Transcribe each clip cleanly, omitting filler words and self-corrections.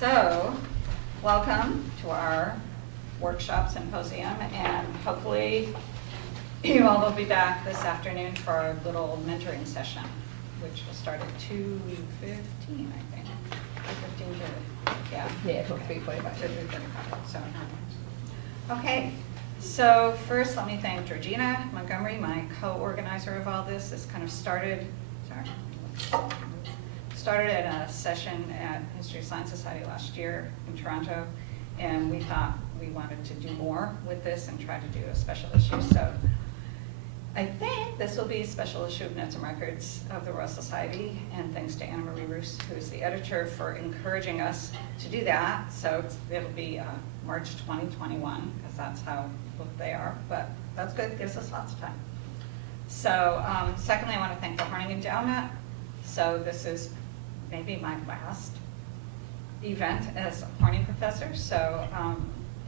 So, welcome to our workshop symposium, and hopefully you all will be back this afternoon for our little mentoring session, which will start at 2:15, I think. 2:15 to, yeah. Yeah, till 3:45. So, okay. So first, let me thank Georgina Montgomery, my co-organizer of all this. This kind of started at a session at History of Science Society last year in Toronto, and we thought we wanted to do more with this and try to do a special issue. So I think this will be a special issue of Notes and Records of the Royal Society, and thanks to Anna Marie Roos, who is the editor, for encouraging us to do that. So it'll be March 2021, because that's how booked they are, but that's good, gives us lots of time. So secondly, I want to thank the Horning Endowment. So this is maybe my last event as a Horning professor. So,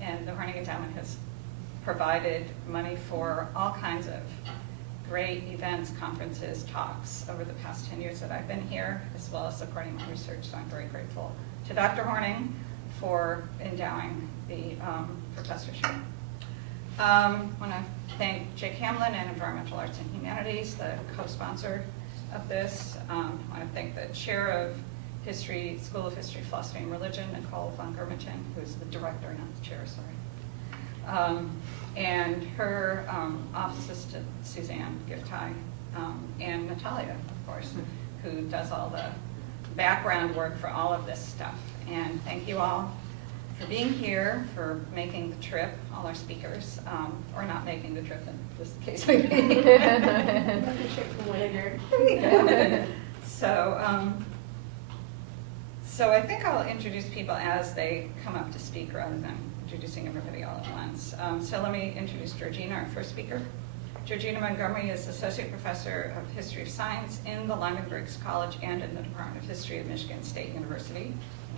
and the Horning Endowment has provided money for all kinds of great events, conferences, talks over the past 10 years that I've been here, as well as supporting my research. So I'm very grateful to Dr. Horning for endowing the professorship. I want to thank Jake Hamlin and Environmental Arts and Humanities, the co-sponsor of this. I want to thank the chair of History, School of History, Philosophy, and Religion, Nicole von Germichin, who's the director, not the chair, sorry. And her office assistant, Suzanne Giftai, and Natalia, of course, who does all the background work for all of this stuff. And thank you all for being here, for making the trip, all our speakers, or not making the trip in this case. So I think I'll introduce people as they come up to speak rather than introducing everybody all at once. So let me introduce Georgina, our first speaker. Georgina Montgomery is Associate Professor of History of Science in the Lyman Briggs College and in the Department of History of Michigan State University.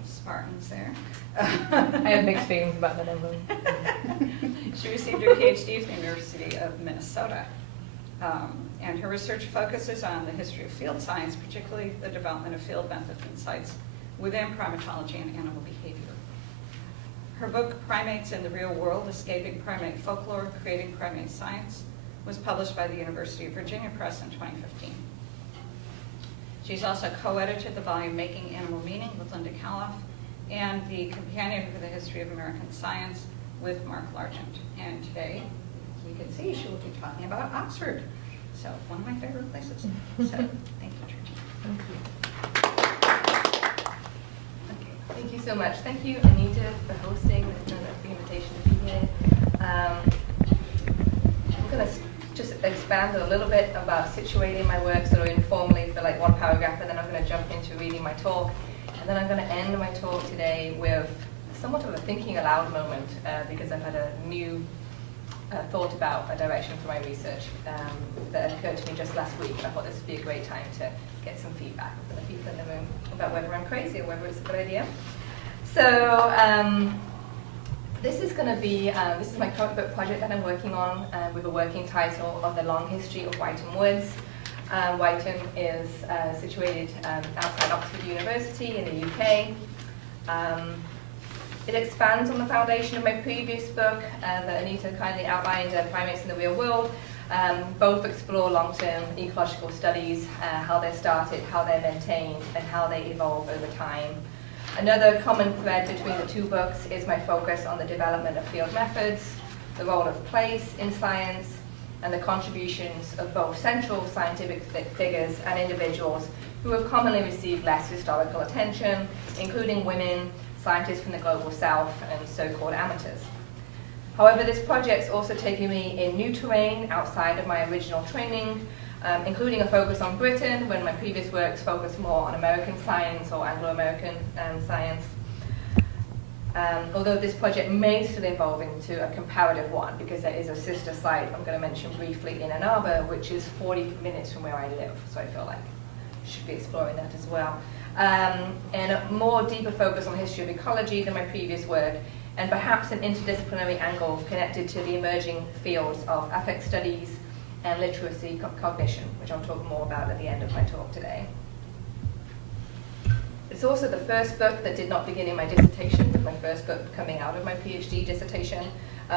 Spartans there. I have mixed feelings about that emblem. She received her PhD from the University of Minnesota. And her research focuses on the history of field science, particularly the development of field methods and sites within primatology and animal behavior. Her book, Primates in the Real World, Escaping Primate Folklore, Creating Primate Science, was published by the University of Virginia Press in 2015. She's also co-edited the volume Making Animal Meaning with Linda Caloff and the Companion for the History of American Science with Mark Largent. And today, as we can see, she will be talking about Oxford. So one of my favorite places. So thank you, Georgina. Thank you. Thank you so much. Thank you, Anita, for hosting and the invitation to be here. I'm going to just expand a little bit about situating my work sort of informally for like one paragraph, and then I'm going to jump into reading my talk. And then I'm going to end my talk today with somewhat of a thinking aloud moment, because I've had a new thought about a direction for my research that occurred to me just last week. I thought this would be a great time to get some feedback from the people in the room about whether I'm crazy or whether it's a good idea. So this is going to be, this is my current book project that I'm working on with a working title of The Long History of Wytham Woods. Wytham is situated outside Oxford University in the UK. It expands on the foundation of my previous book that Anita kindly outlined, Primates in the Real World. Both explore long-term ecological studies, how they're started, how they're maintained, and how they evolve over time. Another common thread between the two books is my focus on the development of field methods, the role of place in science, and the contributions of both central scientific figures and individuals who have commonly received less historical attention, including women, scientists from the global south, and so-called amateurs. However, this project's also taken me in new terrain outside of my original training, including a focus on Britain, when my previous works focused more on American science or Anglo-American science. Although this project may still evolve into a comparative one, because there is a sister site I'm going to mention briefly in Ann Arbor, which is 40 minutes from where I live, so I feel like I should be exploring that as well. And a more deeper focus on the history of ecology than my previous work, and perhaps an interdisciplinary angle connected to the emerging fields of affect studies and literacy cognition, which I'll talk more about at the end of my talk today. It's also the first book that did not begin in my dissertation, but my first book coming out of my PhD dissertation,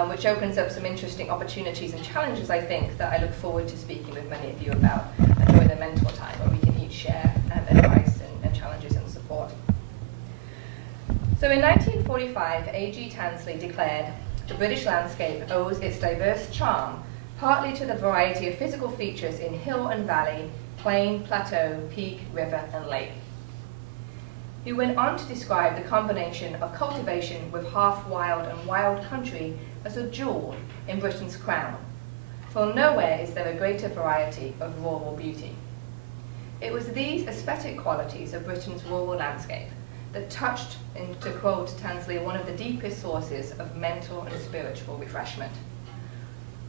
which opens up some interesting opportunities and challenges, I think, that I look forward to speaking with many of you about during the mentor time, where we can each share advice and challenges and support. So in 1945, A.G. Tansley declared, "The British landscape owes its diverse charm partly to the variety of physical features in hill and valley, plain, plateau, peak, river, and lake." He went on to describe the combination of cultivation with half-wild and wild country as a jewel in Britain's crown, for nowhere is there a greater variety of rural beauty. It was these aesthetic qualities of Britain's rural landscape that touched, and to quote Tansley, one of the deepest sources of mental and spiritual refreshment.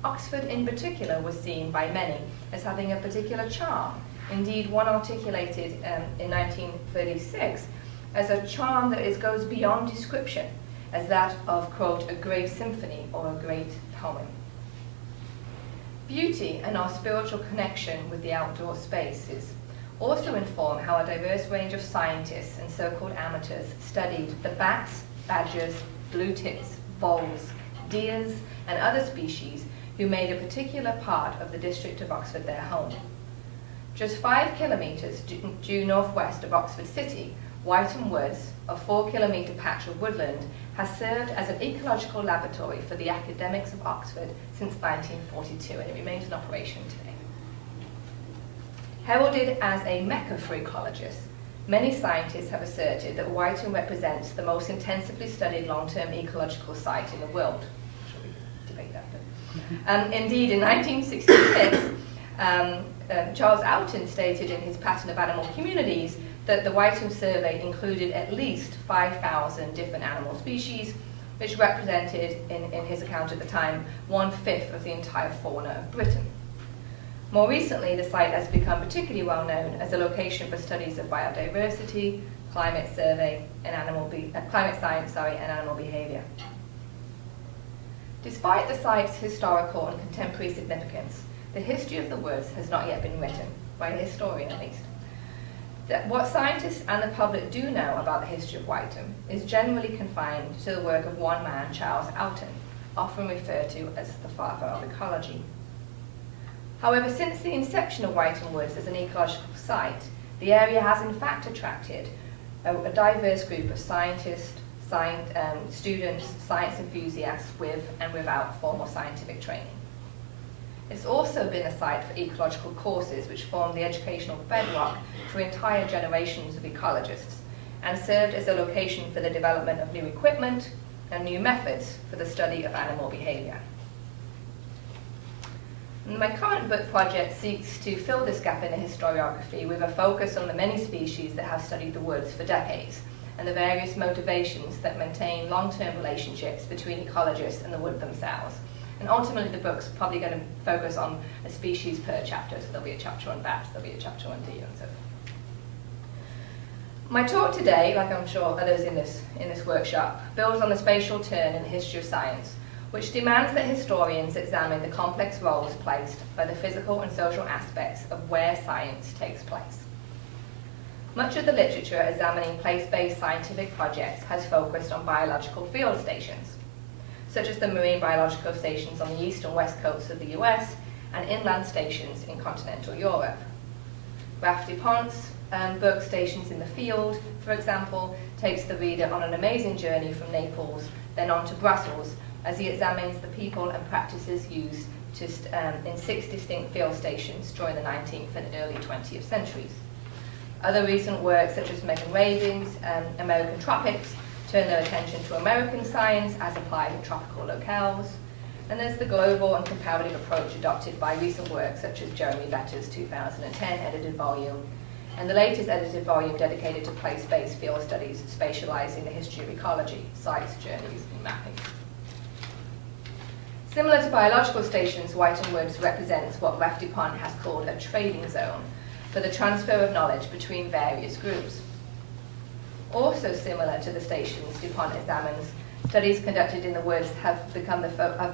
Oxford in particular was seen by many as having a particular charm. Indeed, one articulated in 1936 as a charm that goes beyond description, as that of, quote, a great symphony or a great poem. Beauty and our spiritual connection with the outdoor spaces also inform how a diverse range of scientists and so-called amateurs studied the bats, badgers, blue tits, voles, deers, and other species who made a particular part of the district of Oxford their home. Just 5 kilometres due northwest of Oxford City, Wytham Woods, a 4-kilometre patch of woodland, has served as an ecological laboratory for the academics of Oxford since 1942, and it remains in operation today. Heralded as a mecca for ecologists, many scientists have asserted that Wytham represents the most intensively studied long-term ecological site in the world. Shall we debate that? Indeed, in 1966, Charles Oughton stated in his Pattern of Animal Communities that the Wytham survey included at least 5,000 different animal species, which represented, in his account at the time, 1/5 of the entire fauna of Britain. More recently, the site has become particularly well known as a location for studies of biodiversity, climate survey, and climate science, and animal behaviour. Despite the site's historical and contemporary significance, the history of the woods has not yet been written, by a historian at least. What scientists and the public do know about the history of Wytham is generally confined to the work of one man, Charles Oughton, often referred to as the father of ecology. However, since the inception of Wytham Woods as an ecological site, the area has in fact attracted a diverse group of scientists, students, science enthusiasts with and without formal scientific training. It's also been a site for ecological courses which form the educational bedrock for entire generations of ecologists, and served as a location for the development of new equipment and new methods for the study of animal behaviour. My current book project seeks to fill this gap in the historiography with a focus on the many species that have studied the woods for decades, and the various motivations that maintain long-term relationships between ecologists and the wood themselves. And ultimately, the book's probably going to focus on a species per chapter, so there'll be a chapter on bats, there'll be a chapter on deer, and so forth. My talk today, like I'm sure others in this workshop, builds on the spatial turn in the history of science, which demands that historians examine the complex roles placed by the physical and social aspects of where science takes place. Much of the literature examining place-based scientific projects has focused on biological field stations, such as the marine biological stations on the east and west coasts of the US and inland stations in continental Europe. Ralph DuPont's book Stations in the Field, for example, takes the reader on an amazing journey from Naples, then on to Brussels, as he examines the people and practices used in 6 distinct field stations during the 19th and early 20th centuries. Other recent works, such as Megan Raven's American Tropics, turn their attention to American science as applied in tropical locales. And there's the global and comparative approach adopted by recent works, such as Jeremy Vetter's 2010 edited volume, and the latest edited volume dedicated to place-based field studies, spatializing the history of ecology, sites, journeys, and mapping. Similar to biological stations, Wytham Woods represents what Ralph DuPont has called a trading zone for the transfer of knowledge between various groups. Also similar to the stations DuPont examines, studies conducted in the woods have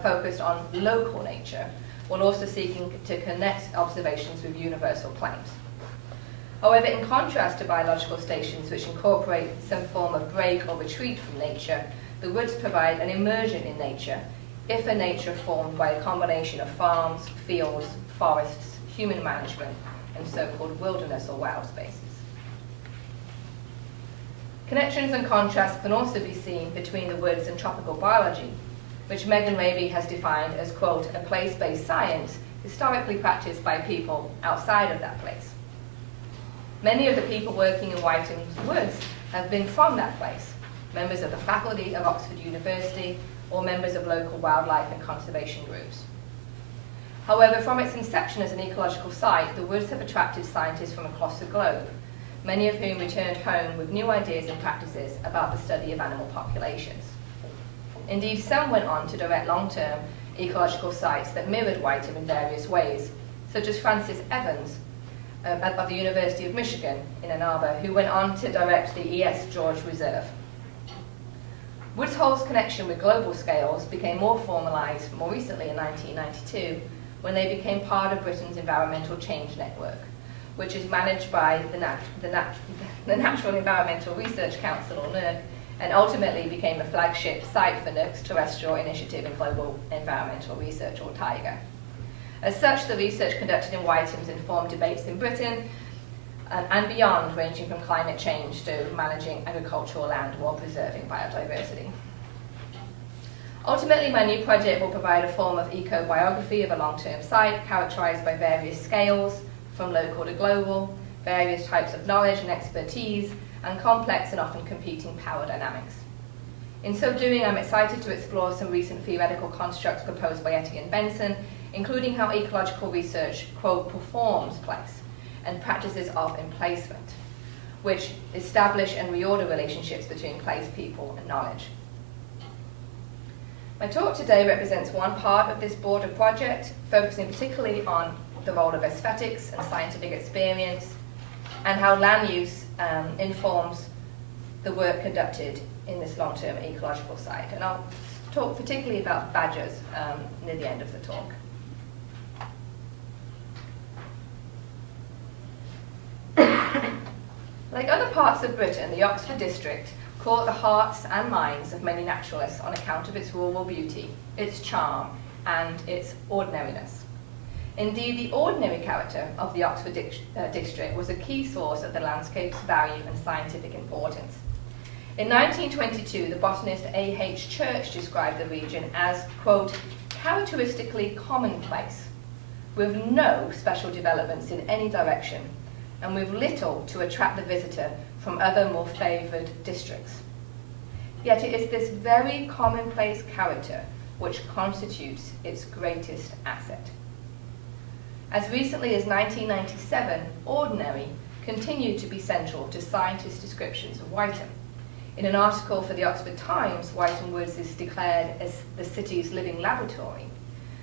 focused on local nature, while also seeking to connect observations with universal claims. However, in contrast to biological stations which incorporate some form of break or retreat from nature, the woods provide an immersion in nature, if a nature formed by a combination of farms, fields, forests, human management, and so-called wilderness or wild spaces. Connections and contrasts can also be seen between the woods and tropical biology, which Megan Raby has defined as, quote, a place-based science historically practiced by people outside of that place. Many of the people working in Wytham Woods have been from that place, members of the faculty of Oxford University, or members of local wildlife and conservation groups. However, from its inception as an ecological site, the woods have attracted scientists from across the globe, many of whom returned home with new ideas and practices about the study of animal populations. Indeed, some went on to direct long-term ecological sites that mirrored Wytham in various ways, such as Francis Evans of the University of Michigan in Ann Arbor, who went on to direct the E.S. George Reserve. Woods Hole's connection with global scales became more formalised more recently in 1992, when they became part of Britain's Environmental Change Network, which is managed by the Natural Environmental Research Council, or NERC, and ultimately became a flagship site for NERC's Terrestrial Initiative in Global Environmental Research, or TIGER. As such, the research conducted in Wytham's informed debates in Britain and beyond, ranging from climate change to managing agricultural land while preserving biodiversity. Ultimately, my new project will provide a form of eco-biography of a long-term site characterised by various scales, from local to global, various types of knowledge and expertise, and complex and often competing power dynamics. In so doing, I'm excited to explore some recent theoretical constructs proposed by Etienne Benson, including how ecological research, quote, performs place, and practices of emplacement, which establish and reorder relationships between place, people, and knowledge. My talk today represents one part of this broader project, focusing particularly on the role of aesthetics and scientific experience, and how land use informs the work conducted in this long-term ecological site. And I'll talk particularly about badgers near the end of the talk. Like other parts of Britain, the Oxford district caught the hearts and minds of many naturalists on account of its rural beauty, its charm, and its ordinariness. Indeed, the ordinary character of the Oxford district was a key source of the landscape's value and scientific importance. In 1922, the botanist A.H. Church described the region as, quote, characteristically commonplace, with no special developments in any direction, and with little to attract the visitor from other more favoured districts. Yet it is this very commonplace character which constitutes its greatest asset. As recently as 1997, ordinary continued to be central to scientists' descriptions of Wytham. In an article for the Oxford Times, Wytham Woods is declared as the city's living laboratory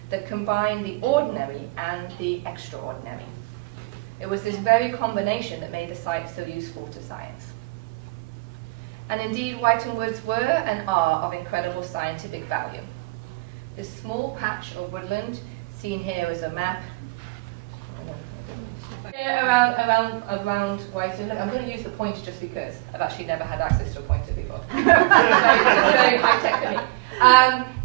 that combined the ordinary and the extraordinary. It was this very combination that made the site so useful to science. And indeed, Wytham Woods were and are of incredible scientific value. This small patch of woodland, seen here as a map, around Wytham. Look, I'm going to use the pointer just because I've actually never had access to a pointer before. It's very high-tech for me.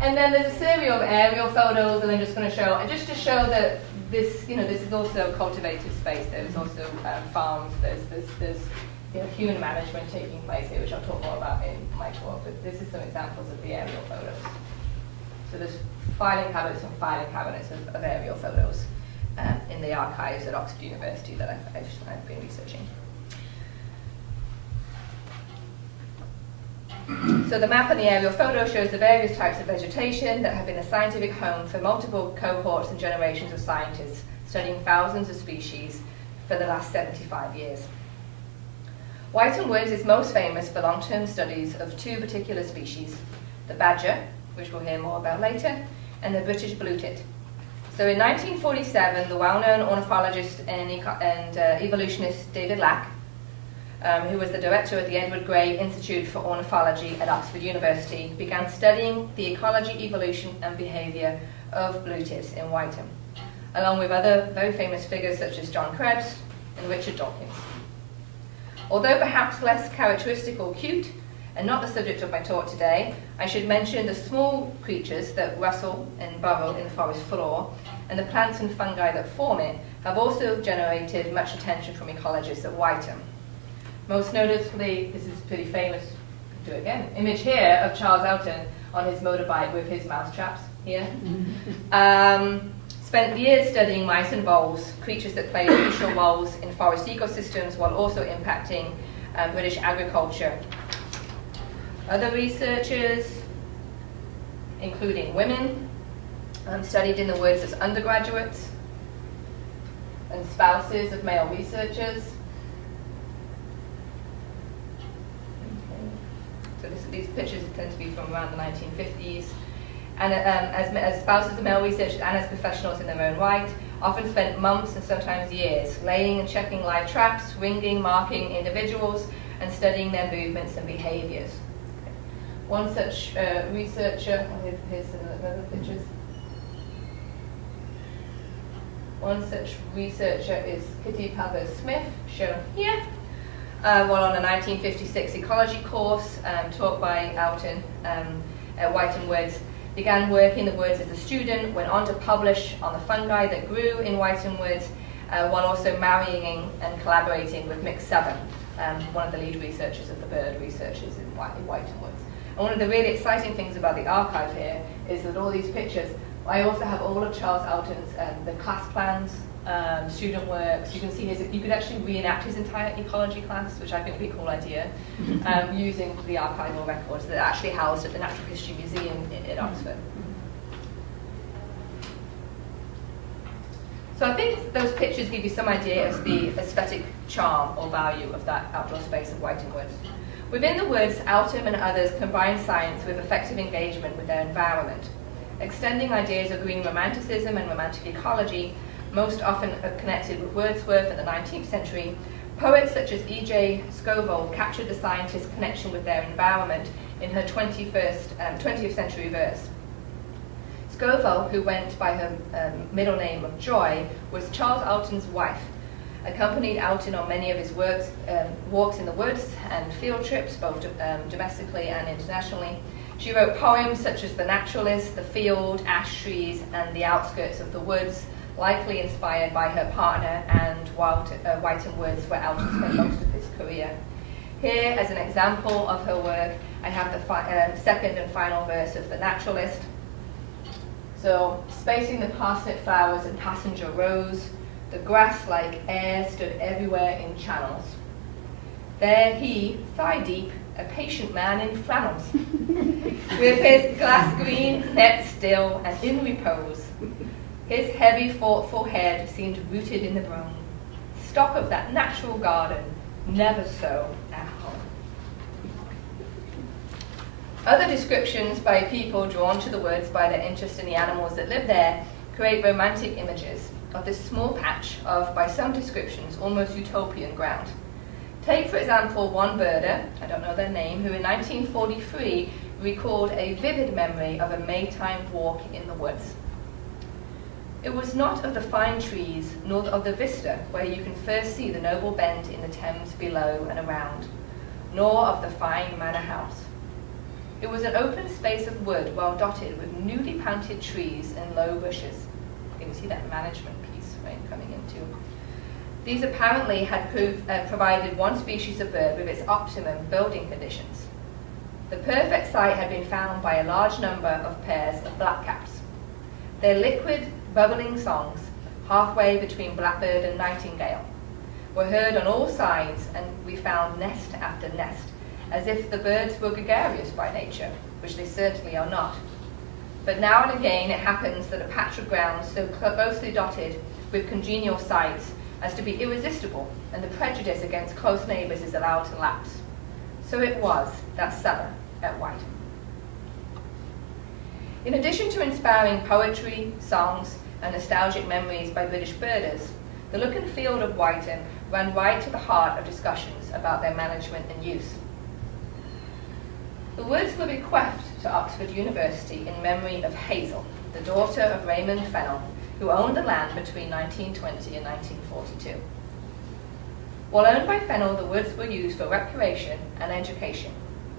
And then there's a series of aerial photos, and I'm just going to show, just to show that this is also cultivated space. There's also farms. There's human management taking place here, which I'll talk more about in my talk. But this is some examples of the aerial photos. So there's filing cabinets and filing cabinets of aerial photos in the archives at Oxford University that I've been researching. So the map and the aerial photo shows the various types of vegetation that have been a scientific home for multiple cohorts and generations of scientists studying thousands of species for the last 75 years. Wytham Woods is most famous for long-term studies of two particular species, the badger, which we'll hear more about later, and the British blue-tit. So in 1947, the well-known ornithologist and evolutionist David Lack, who was the director of the Edward Gray Institute for Ornithology at Oxford University, began studying the ecology, evolution, and behaviour of blue tits in Wytham, along with other very famous figures such as John Krebs and Richard Dawkins. Although perhaps less characteristic or cute, and not the subject of my talk today, I should mention the small creatures that rustle and burrow in the forest floor, and the plants and fungi that form it have also generated much attention from ecologists at Wytham. Most notably, this is pretty famous, do it again, image here of Charles Elton on his motorbike with his mouse traps here. Spent years studying mice and voles, creatures that play crucial roles in forest ecosystems while also impacting British agriculture. Other researchers, including women, studied in the woods as undergraduates, and spouses of male researchers. So these pictures tend to be from around the 1950s. And as spouses of male researchers and as professionals in their own right, often spent months and sometimes years laying and checking live traps, ringing, marking individuals, and studying their movements and behaviors. One such researcher, here's another pictures. One such researcher is Kitty Pavers-Smith, shown here, while on a 1956 ecology course taught by Elton at Wytham Woods. Began work in the woods as a student, went on to publish on the fungi that grew in Wytham Woods, while also marrying and collaborating with Mick Southern, one of the lead researchers of the bird researchers in Wytham Woods. And one of the really exciting things about the archive here is that all these pictures, I also have all of Charles Elton's the class plans, student works. You can see you could actually reenact his entire ecology class, which I think would be a cool idea, using the archival records that are actually housed at the Natural History Museum in Oxford. So I think those pictures give you some idea of the aesthetic charm or value of that outdoor space of Wytham Woods. Within the woods, Elton and others combine science with effective engagement with their environment, extending ideas of green romanticism and romantic ecology, most often connected with Wordsworth in the 19th century. Poets such as E.J. Scoville captured the scientist's connection with their environment in her 20th century verse. Scoville, who went by her middle name of Joy, was Charles Elton's wife, accompanied Elton on many of his walks in the woods and field trips, both domestically and internationally. She wrote poems such as The Naturalist, The Field, Ash Trees, and The Outskirts of the Woods, likely inspired by her partner and Wytham Woods, where Elton spent most of his career. Here, as an example of her work, I have the second and final verse of The Naturalist. So, spacing the parsnip flowers and passenger rose, the grass-like air stood everywhere in channels. There he, thigh-deep, a patient man in flannels, with his glass-green neck still and in repose. His heavy, thoughtful head seemed rooted in the brome, stock of that natural garden, never so at home. Other descriptions by people drawn to the woods by their interest in the animals that live there create romantic images of this small patch of, by some descriptions, almost utopian ground. Take, for example, one birder, I don't know their name, who in 1943 recalled a vivid memory of a Maytime walk in the woods. It was not of the fine trees, nor of the vista where you can first see the noble bend in the Thames below and around, nor of the fine manor house. It was an open space of wood well dotted with newly planted trees and low bushes. You can see that management piece right, coming into. These apparently had provided one species of bird with its optimum building conditions. The perfect site had been found by a large number of pairs of blackcaps. Their liquid, bubbling songs, halfway between blackbird and nightingale, were heard on all sides, and we found nest after nest, as if the birds were gregarious by nature, which they certainly are not. But now and again it happens that a patch of ground so closely dotted with congenial sites as to be irresistible, and the prejudice against close neighbours is allowed to lapse. So it was that summer at Wytham. In addition to inspiring poetry, songs, and nostalgic memories by British birders, the look and feel of Wytham ran right to the heart of discussions about their management and use. The woods were bequeathed to Oxford University in memory of Hazel, the daughter of Raymond Fennell, who owned the land between 1920 and 1942. While owned by Fennell, the woods were used for recreation and education,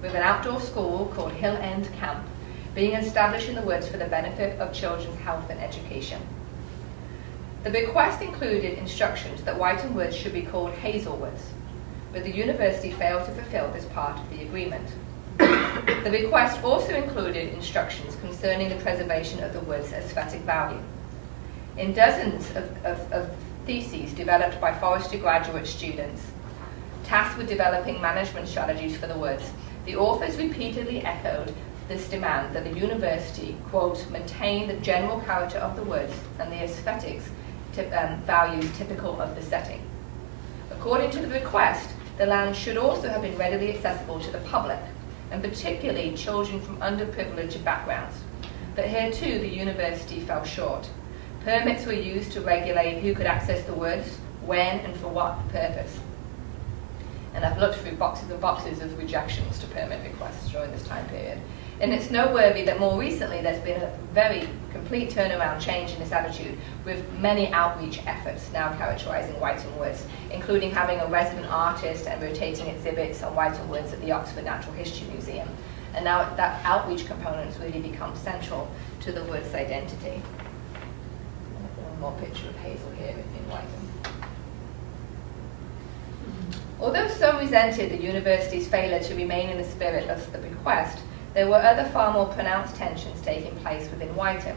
with an outdoor school called Hill End Camp being established in the woods for the benefit of children's health and education. The bequest included instructions that Wytham Woods should be called Hazel Woods, but the university failed to fulfill this part of the agreement. The bequest also included instructions concerning the preservation of the woods' aesthetic value. In dozens of theses developed by forestry graduate students tasked with developing management strategies for the woods, the authors repeatedly echoed this demand that the university, quote, maintain the general character of the woods and the aesthetics values typical of the setting. According to the request, the land should also have been readily accessible to the public, and particularly children from underprivileged backgrounds. But here too, the university fell short. Permits were used to regulate who could access the woods, when, and for what purpose. And I've looked through boxes and boxes of rejections to permit requests during this time period. And it's noteworthy that more recently there's been a very complete turnaround change in this attitude, with many outreach efforts now characterizing Wytham Woods, including having a resident artist and rotating exhibits on Wytham Woods at the Oxford Natural History Museum. And now that outreach component has really become central to the woods' identity. One more picture of Hazel here in Wytham. Although some resented the university's failure to remain in the spirit of the bequest, there were other far more pronounced tensions taking place within Wytham.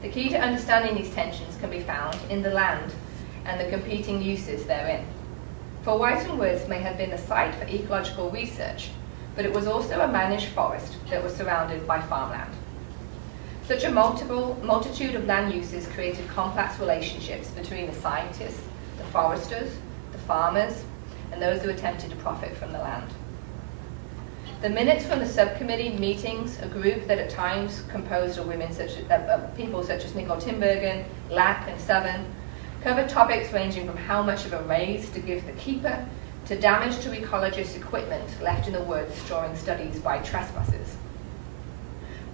The key to understanding these tensions can be found in the land and the competing uses therein. For Wytham Woods may have been a site for ecological research, but it was also a managed forest that was surrounded by farmland. Such a multitude of land uses created complex relationships between the scientists, the foresters, the farmers, and those who attempted to profit from the land. The minutes from the subcommittee meetings, a group that at times composed of women people such as Nicole Tinbergen, Lack, and Southern, covered topics ranging from how much of a raise to give the keeper to damage to ecologists' equipment left in the woods during studies by trespassers.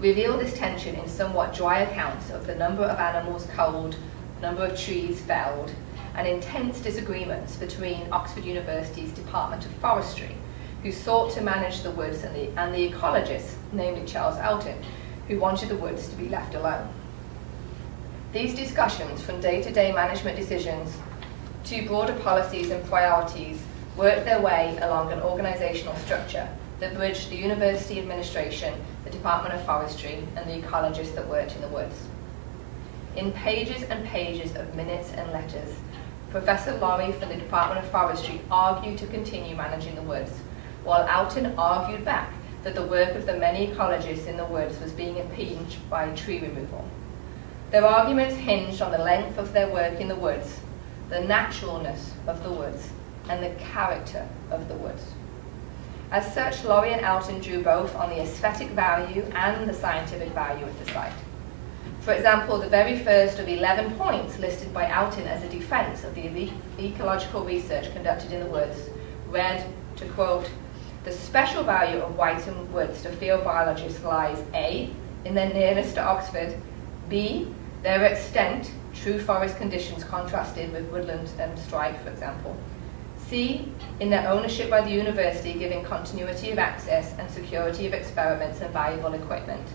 Reveal this tension in somewhat dry accounts of the number of animals culled, number of trees felled, and intense disagreements between Oxford University's Department of Forestry, who sought to manage the woods, and the ecologists, namely Charles Elton, who wanted the woods to be left alone. These discussions, from day-to-day management decisions to broader policies and priorities, worked their way along an organizational structure that bridged the university administration, the Department of Forestry, and the ecologists that worked in the woods. In pages and pages of minutes and letters, Professor Laurie from the Department of Forestry argued to continue managing the woods, while Alton argued back that the work of the many ecologists in the woods was being impeded by tree removal. Their arguments hinged on the length of their work in the woods, the naturalness of the woods, and the character of the woods. As such, Laurie and Alton drew both on the aesthetic value and the scientific value of the site. For example, the very first of 11 points listed by Alton as a defense of the ecological research conducted in the woods read, to quote, "The special value of Wytham Woods to field biologists lies A, in their nearness to Oxford, B, their extent, true forest conditions contrasted with woodland and strike, for example, C, in their ownership by the university giving continuity of access and security of experiments and valuable equipment,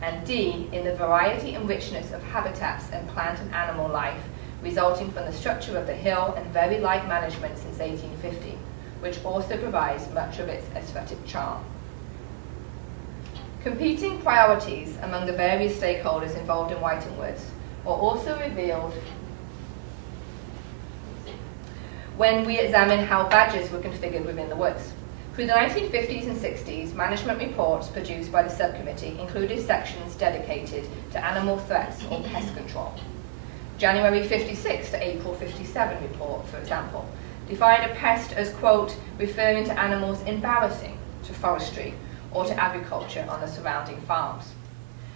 and D, in the variety and richness of habitats and plant and animal life resulting from the structure of the hill and very light management since 1850, which also provides much of its aesthetic charm." Competing priorities among the various stakeholders involved in Wytham Woods were also revealed when we examine how badgers were configured within the woods. Through the 1950s and 60s, management reports produced by the subcommittee included sections dedicated to animal threats or pest control. January 56 to April 57 report, for example, defined a pest as, quote, referring to animals embarrassing to forestry or to agriculture on the surrounding farms,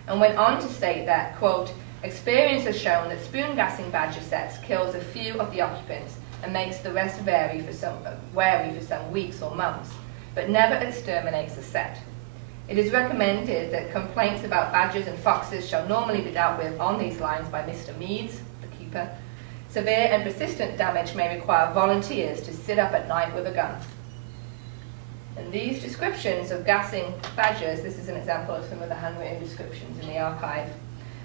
and went on to state that, quote, experience has shown that spoon-gassing badger sets kills a few of the occupants and makes the rest wary for some weeks or months, but never exterminates the set. It is recommended that complaints about badgers and foxes shall normally be dealt with on these lines by Mr. Meads, the keeper, Severe and persistent damage may require volunteers to sit up at night with a gun. And these descriptions of gassing badgers, this is an example of some of the handwritten descriptions in the archive,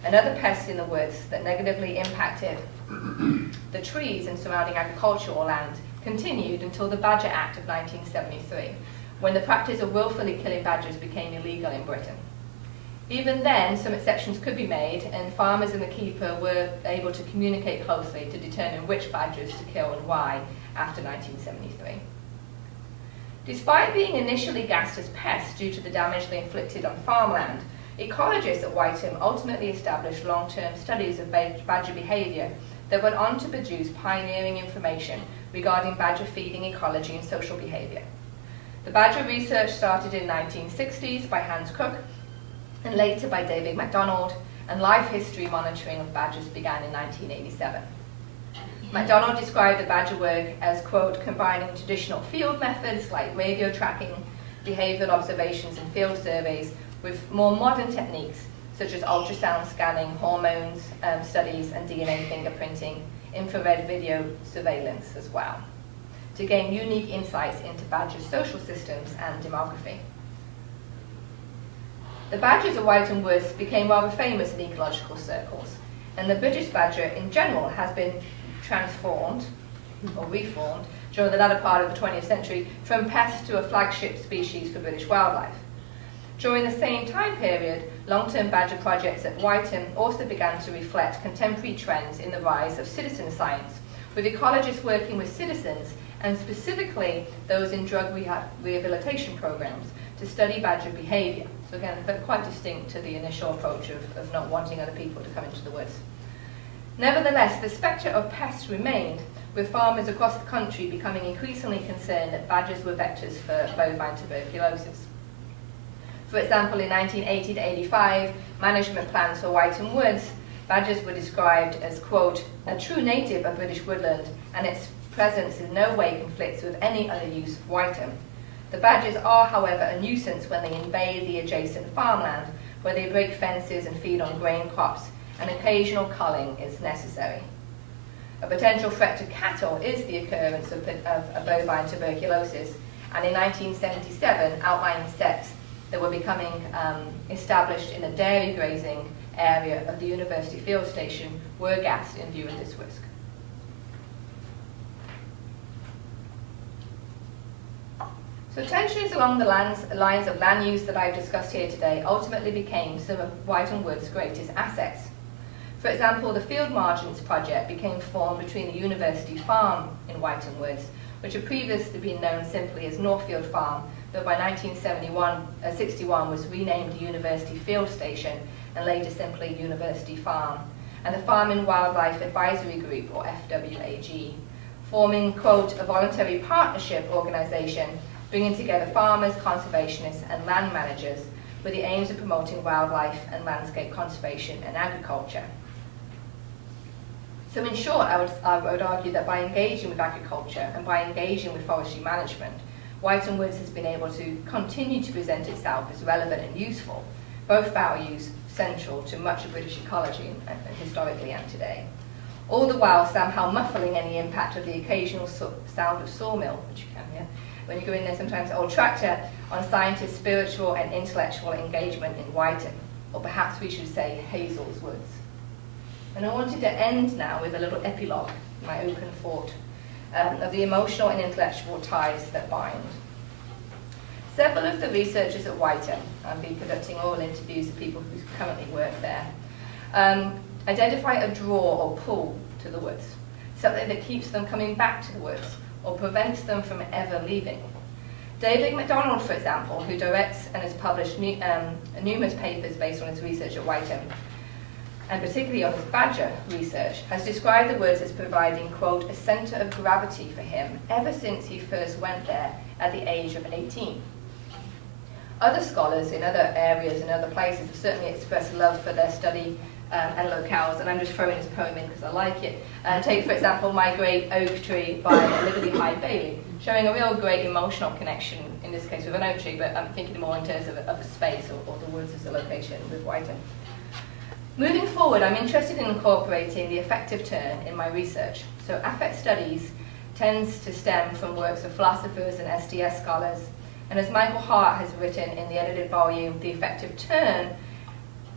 and other pests in the woods that negatively impacted the trees and surrounding agricultural land continued until the Badger Act of 1973, when the practice of willfully killing badgers became illegal in Britain. Even then, some exceptions could be made, and farmers and the keeper were able to communicate closely to determine which badgers to kill and why after 1973. Despite being initially gassed as pests due to the damage they inflicted on farmland, ecologists at Wytham ultimately established long-term studies of badger behaviour that went on to produce pioneering information regarding badger feeding ecology and social behaviour. The badger research started in the 1960s by Hans Cook and later by David MacDonald, and life history monitoring of badgers began in 1987. MacDonald described the badger work as, quote, combining traditional field methods like radio tracking, behavioural observations and field surveys with more modern techniques such as ultrasound scanning, hormones studies and DNA fingerprinting, infrared video surveillance as well, to gain unique insights into badgers' social systems and demography. The badgers of Wytham Woods became rather famous in ecological circles, and the British badger in general has been transformed or reformed during the latter part of the 20th century from pest to a flagship species for British wildlife. During the same time period, long-term badger projects at Wytham also began to reflect contemporary trends in the rise of citizen science, with ecologists working with citizens and specifically those in drug rehabilitation programs to study badger behaviour. So again, quite distinct to the initial approach of not wanting other people to come into the woods. Nevertheless, the spectre of pests remained, with farmers across the country becoming increasingly concerned that badgers were vectors for bovine tuberculosis. For example, in 1980 to 85, management plans for Wytham Woods, badgers were described as, quote, a true native of British woodland, and its presence in no way conflicts with any other use of Wytham. The badgers are, however, a nuisance when they invade the adjacent farmland, where they break fences and feed on grain crops, and occasional culling is necessary. A potential threat to cattle is the occurrence of bovine tuberculosis, and in 1977, outlying sets that were becoming established in the dairy grazing area of the University Field Station were gassed in view of this risk. So tensions along the lines of land use that I've discussed here today ultimately became some of Wytham Woods' greatest assets. For example, the Field Margins project became formed between the University Farm in Wytham Woods, which had previously been known simply as Northfield Farm, but by 1961 was renamed the University Field Station and later simply University Farm, and the Farm and Wildlife Advisory Group, or FWAG, forming, quote, a voluntary partnership organisation bringing together farmers, conservationists and land managers with the aims of promoting wildlife and landscape conservation and agriculture. So in short, I would argue that by engaging with agriculture and by engaging with forestry management, Wytham Woods has been able to continue to present itself as relevant and useful, both values central to much of British ecology historically and today, all the while somehow muffling any impact of the occasional sound of sawmill, which you can hear when you go in there sometimes, or tractor, on scientists' spiritual and intellectual engagement in Wytham, or perhaps we should say Hazel's Woods. And I wanted to end now with a little epilogue, my open thought, of the emotional and intellectual ties that bind. Several of the researchers at Wytham, I've been conducting oral interviews with people who currently work there, identify a draw or pull to the woods, something that keeps them coming back to the woods or prevents them from ever leaving. David MacDonald, for example, who directs and has published numerous papers based on his research at Wytham, and particularly on his badger research, has described the woods as providing, quote, a centre of gravity for him ever since he first went there at the age of 18. Other scholars in other areas and other places have certainly expressed love for their study and locales, and I'm just throwing this poem in because I like it. Take, for example, My Great Oak Tree by Liberty Hyde Bailey, showing a real great emotional connection, in this case with an oak tree, but I'm thinking more in terms of a space or the woods as a location with Wytham. Moving forward, I'm interested in incorporating the affective turn in my research. So affect studies tends to stem from works of philosophers and SDS scholars. And as Michael Hart has written in the edited volume, The Affective Turn,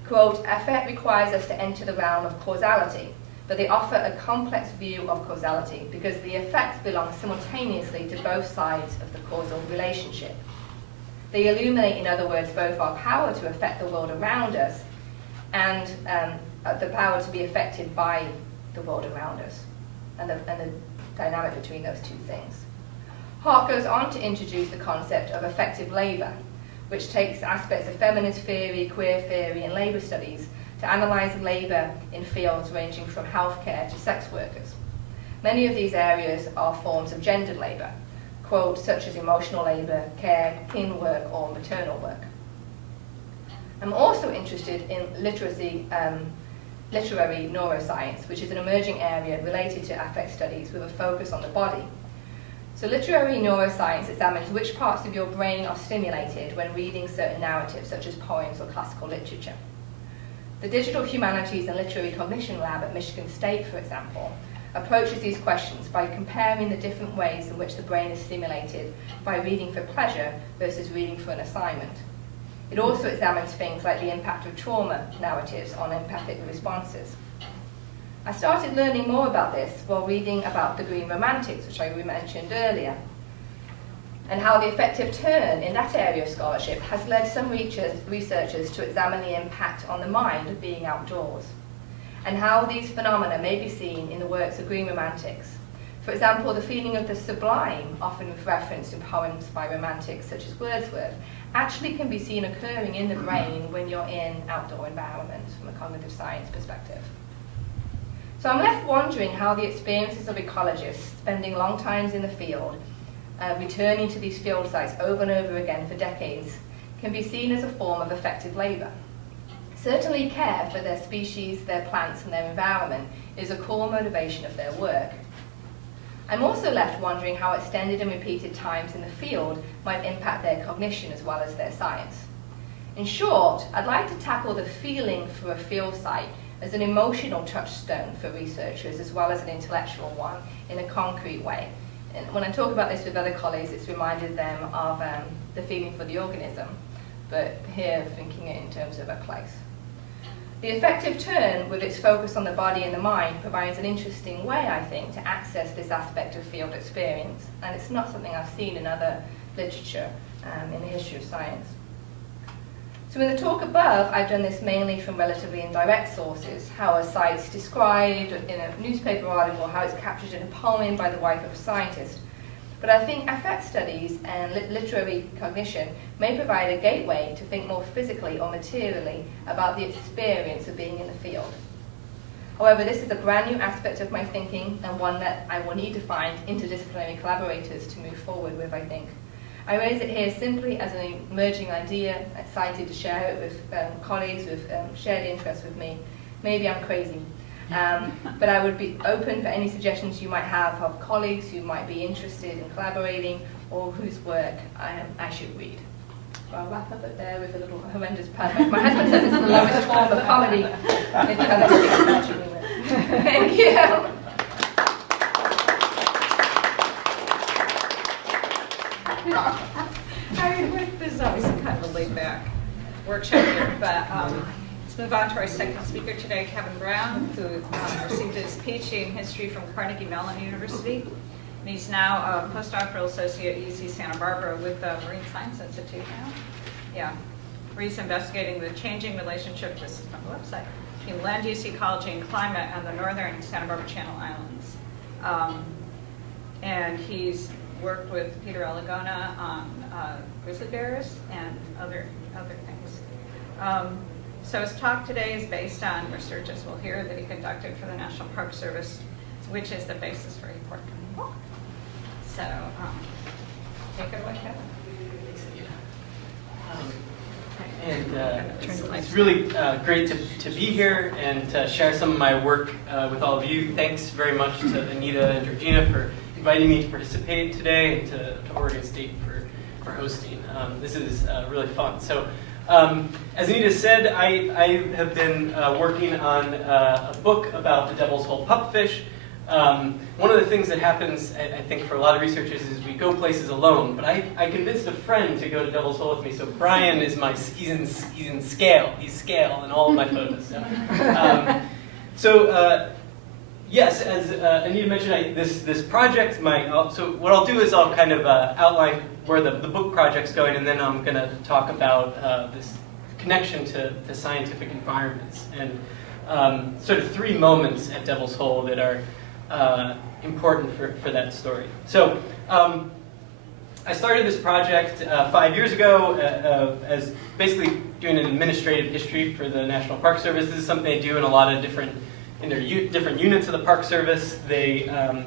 quote, affect requires us to enter the realm of causality, but they offer a complex view of causality because the effects belong simultaneously to both sides of the causal relationship. They illuminate, in other words, both our power to affect the world around us and the power to be affected by the world around us, and the dynamic between those two things. Hart goes on to introduce the concept of affective labour, which takes aspects of feminist theory, queer theory, and labour studies to analyse labour in fields ranging from healthcare to sex workers. Many of these areas are forms of gendered labour, quote, such as emotional labour, care, kin work, or maternal work. I'm also interested in literary neuroscience, which is an emerging area related to affect studies with a focus on the body. So literary neuroscience examines which parts of your brain are stimulated when reading certain narratives, such as poems or classical literature. The Digital Humanities and Literary Cognition Lab at Michigan State, for example, approaches these questions by comparing the different ways in which the brain is stimulated by reading for pleasure versus reading for an assignment. It also examines things like the impact of trauma narratives on empathic responses. I started learning more about this while reading about the Green Romantics, which I mentioned earlier, and how the affective turn in that area of scholarship has led some researchers to examine the impact on the mind of being outdoors, and how these phenomena may be seen in the works of Green Romantics. For example, the feeling of the sublime, often referenced in poems by romantics such as Wordsworth, actually can be seen occurring in the brain when you're in outdoor environments from a cognitive science perspective. So I'm left wondering how the experiences of ecologists spending long times in the field, returning to these field sites over and over again for decades, can be seen as a form of effective labour. Certainly care for their species, their plants and their environment is a core motivation of their work. I'm also left wondering how extended and repeated times in the field might impact their cognition as well as their science. In short, I'd like to tackle the feeling for a field site as an emotional touchstone for researchers as well as an intellectual one in a concrete way. And when I talk about this with other colleagues, it's reminded them of the feeling for the organism, but here thinking it in terms of a place. The affective turn, with its focus on the body and the mind, provides an interesting way, I think, to access this aspect of field experience, and it's not something I've seen in other literature in the history of science. So in the talk above, I've done this mainly from relatively indirect sources, how a site's described in a newspaper article, how it's captured in a poem by the wife of a scientist. But I think affect studies and literary cognition may provide a gateway to think more physically or materially about the experience of being in the field. However, this is a brand new aspect of my thinking and one that I will need to find interdisciplinary collaborators to move forward with, I think. I raise it here simply as an emerging idea, excited to share it with colleagues with shared interests with me. Maybe I'm crazy. But I would be open for any suggestions you might have of colleagues who might be interested in collaborating or whose work I should read. So I'll wrap up there with a little horrendous pun. My husband says it's the lowest form of comedy. Thank you. This is always kind of a laid-back workshop here, but let's move on to our second speaker today, Kevin Brown, who received his PhD in history from Carnegie Mellon University. And he's now a postdoctoral associate at UC Santa Barbara with the Marine Science Institute now. Yeah, where he's investigating the changing relationship, this is from the website, between land use, ecology, and climate on the northern Santa Barbara Channel Islands. And he's worked with Peter Alagona on grizzly bears and other things. So his talk today is based on research, as we'll hear, that he conducted for the National Park Service, which is the basis for your forthcoming book. So take it away, Kevin. It's really great to be here and to share some of my work with all of you. Thanks very much to Anita and Georgina for inviting me to participate today, and to Oregon State for hosting. This is really fun. So As Anita said, I have been working on a book about the Devil's Hole pupfish. One of the things that happens, I think, for a lot of researchers is we go places alone. But I convinced a friend to go to Devil's Hole with me. So Brian is he's in scale. He's scale in all of my photos. Yes, as Anita mentioned, this project, so what I'll do is I'll kind of outline where the book project's going, and then I'm going to talk about this connection to scientific environments, and sort of 3 moments at Devil's Hole that are important for that story. So I started this project 5 years ago as basically doing an administrative history for the National Park Service. This is something they do in a lot of different units of the Park Service. They are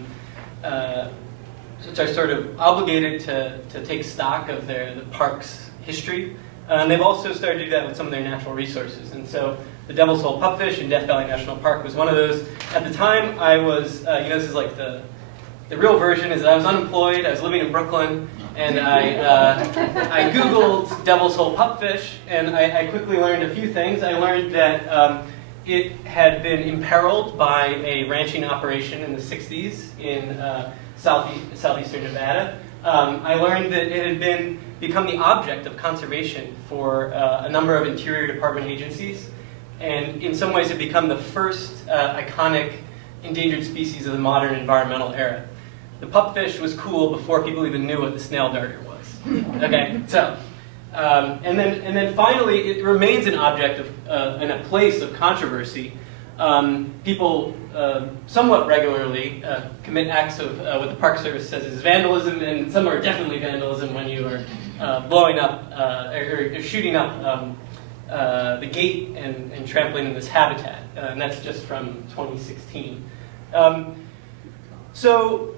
sort of obligated to take stock of the park's history. And they've also started to do that with some of their natural resources. And so the Devil's Hole pupfish in Death Valley National Park was one of those. At the time, I was, this is like the real version, is that I was unemployed, I was living in Brooklyn, and I Googled Devil's Hole pupfish, and I quickly learned a few things. I learned that it had been imperiled by a ranching operation in the 60s in southeastern Nevada. I learned that it had become the object of conservation for a number of Interior Department agencies, and in some ways it become the first iconic endangered species of the modern environmental era. The pupfish was cool before people even knew what the snail darter was. Okay, so and then finally it remains an object of and a place of controversy. People somewhat regularly commit acts of what the Park Service says is vandalism, and some are definitely vandalism when you are blowing up or shooting up the gate and trampling in this habitat, and that's just from 2016. So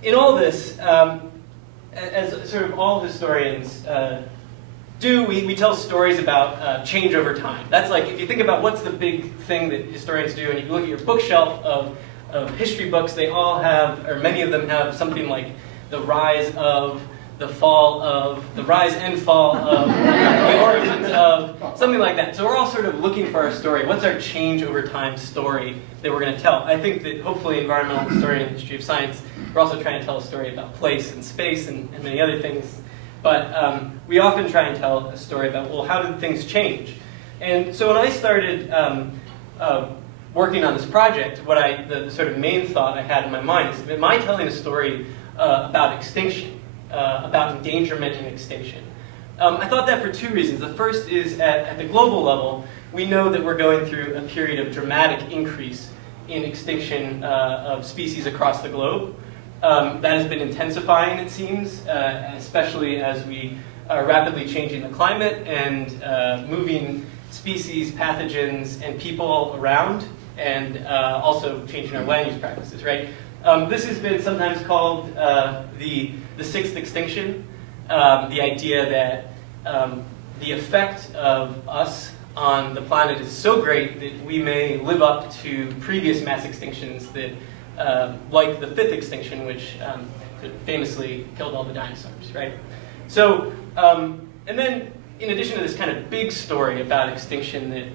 in all this, as sort of all historians do, we tell stories about change over time. That's like, if you think about what's the big thing that historians do, and you look at your bookshelf of history books, they all have, or many of them have something like the rise of, the fall of, the rise and fall of, the origins of, something like that. So we're all sort of looking for our story. What's our change over time story that we're going to tell? I think that hopefully environmental historian and history of science, we're also trying to tell a story about place and space and many other things. But we often try and tell a story about, well, how did things change? And so when I started working on this project, the sort of main thought I had in my mind is, am I telling a story about extinction? About endangerment and extinction. I thought that for 2 reasons. The first is at the global level, we know that we're going through a period of dramatic increase in extinction of species across the globe. That has been intensifying, it seems, especially as we are rapidly changing the climate and moving species, pathogens, and people around, and also changing our land use practices, right? This has been sometimes called the sixth extinction, the idea that the effect of us on the planet is so great that we may live up to previous mass extinctions that, like the fifth extinction, which famously killed all the dinosaurs, right? So, and then in addition to this kind of big story about extinction that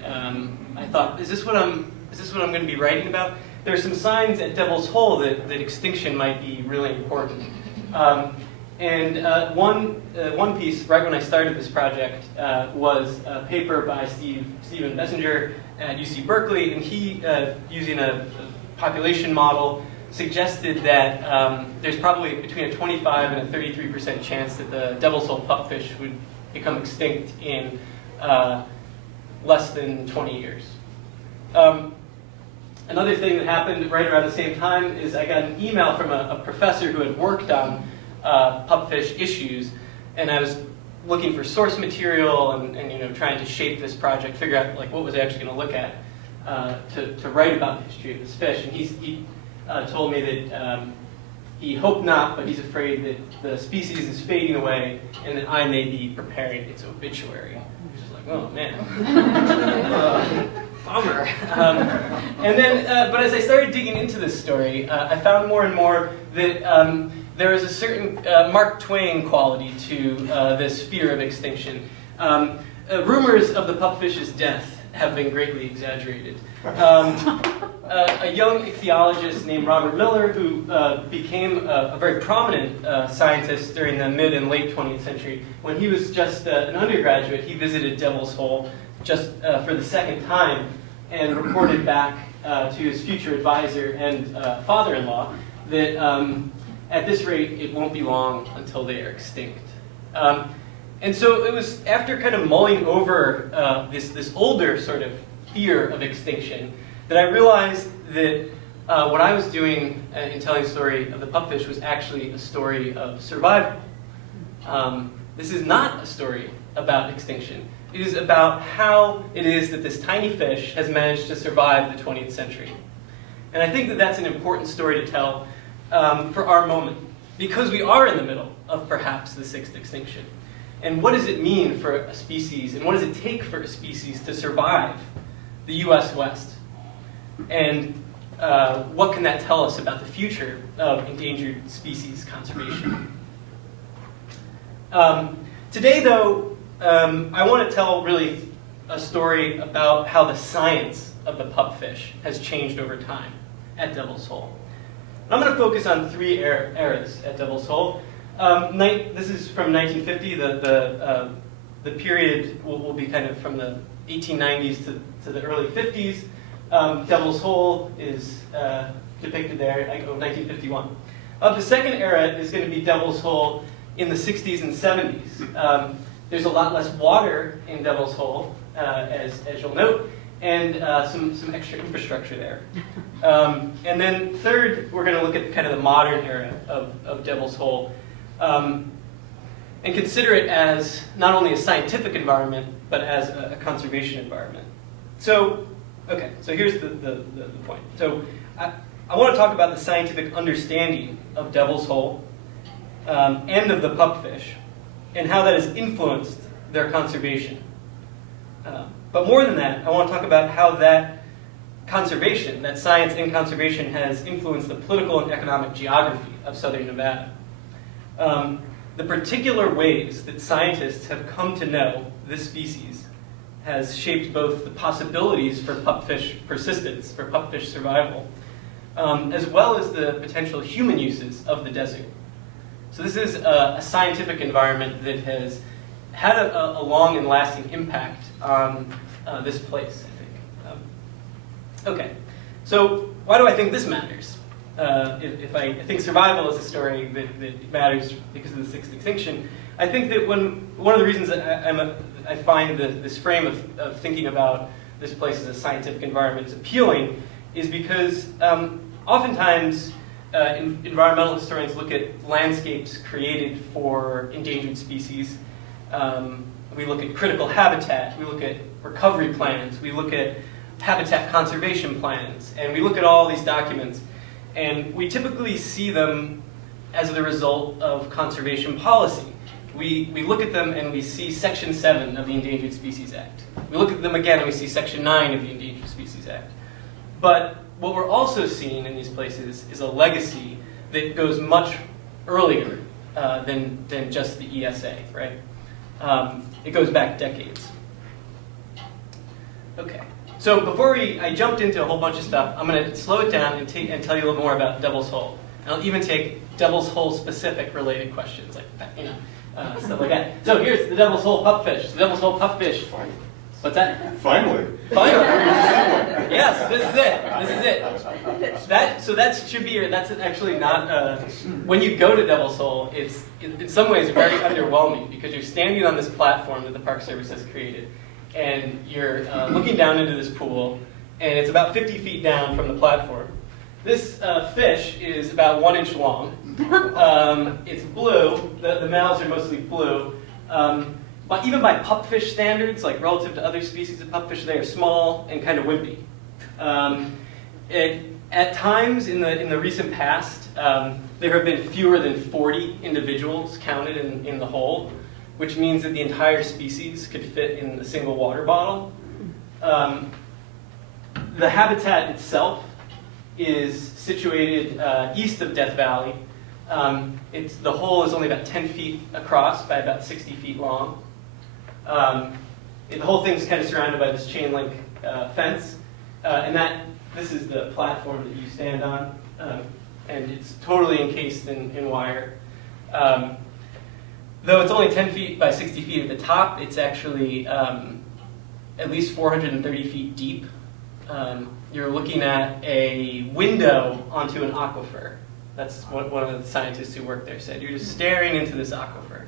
I thought, is this what I'm going to be writing about? There are some signs at Devil's Hole that extinction might be really important. One piece, right when I started this project, was a paper by Stephen Messenger at UC Berkeley, and he, using a population model, suggested that there's probably between a 25 and a 33% chance that the Devil's Hole pupfish would become extinct in less than 20 years. Another thing that happened right around the same time is I got an email from a professor who had worked on pupfish issues, and I was looking for source material and trying to shape this project, figure out like what was I actually going to look at to write about the history of this fish. And he told me that he hoped not, but he's afraid that the species is fading away and that I may be preparing its obituary. Which is like, oh man. Bummer. And then, but as I started digging into this story, I found more and more that there is a certain Mark Twain quality to this fear of extinction. rumors of the pupfish's death have been greatly exaggerated. A young ichthyologist named Robert Miller, who became a very prominent scientist during the mid and late 20th century, when he was just an undergraduate, he visited Devil's Hole just for the second time and reported back to his future advisor and father-in-law that at this rate, it won't be long until they are extinct. And so it was after kind of mulling over this older sort of fear of extinction that I realized that what I was doing in telling the story of the pupfish was actually a story of survival. This is not a story about extinction. It is about how it is that this tiny fish has managed to survive the 20th century. And I think that that's an important story to tell for our moment, because we are in the middle of perhaps the sixth extinction. And what does it mean for a species, and what does it take for a species to survive the US West? And what can that tell us about the future of endangered species conservation? Today, though, I want to tell really a story about how the science of the pupfish has changed over time at Devil's Hole. And I'm going to focus on three eras at Devil's Hole. This is from 1950. The period will be kind of from the 1890s to the early 50s. Devil's Hole is depicted there, 1951. The second era is going to be Devil's Hole in the 60s and 70s. There's a lot less water in Devil's Hole, as you'll note, and some extra infrastructure there. And then third, we're going to look at kind of the modern era of Devil's Hole, and consider it as not only a scientific environment, but as a conservation environment. So, okay, so here's the point. So I want to talk about the scientific understanding of Devil's Hole and of the pupfish, and how that has influenced their conservation. But more than that, I want to talk about how that conservation, that science and conservation, has influenced the political and economic geography of southern Nevada. The particular ways that scientists have come to know this species has shaped both the possibilities for pupfish persistence, for pupfish survival, as well as the potential human uses of the desert. So this is a scientific environment that has had a long and lasting impact on this place, I think. Okay, so why do I think this matters? If I think survival is a story that matters because of the sixth extinction, I think that one of the reasons that I find this frame of thinking about this place as a scientific environment is appealing is because oftentimes environmental historians look at landscapes created for endangered species. We look at critical habitat, we look at recovery plans, we look at habitat conservation plans, and we look at all these documents, and we typically see them as the result of conservation policy. We look at them and we see Section 7 of the Endangered Species Act. We look at them again and we see Section 9 of the Endangered Species Act. But what we're also seeing in these places is a legacy that goes much earlier than just the ESA, right? It goes back decades. Okay, so before I jumped into a whole bunch of stuff, I'm going to slow it down and tell you a little more about Devil's Hole. And I'll even take Devil's Hole specific related questions, like stuff like that. So here's the Devil's Hole pupfish. The Devil's Hole pupfish. What's that? Finally. Finally. Yes, this is it. That should be that's actually not. When you go to Devil's Hole, it's in some ways very underwhelming because you're standing on this platform that the Park Service has created, and you're looking down into this pool, and it's about 50 feet down from the platform. This fish is about 1 inch long. It's blue. The males are mostly blue. But even by pupfish standards, like relative to other species of pupfish, they are small and kind of wimpy. At times in the recent past, there have been fewer than 40 individuals counted in the hole, which means that the entire species could fit in a single water bottle. The habitat itself is situated east of Death Valley. The hole is only about 10 feet across by about 60 feet long. the whole thing's kind of surrounded by this chain link fence, and this is the platform that you stand on, and it's totally encased in wire. Though it's only 10 feet by 60 feet at the top, it's actually at least 430 feet deep. You're looking at a window onto an aquifer. That's what one of the scientists who worked there said. You're just staring into this aquifer.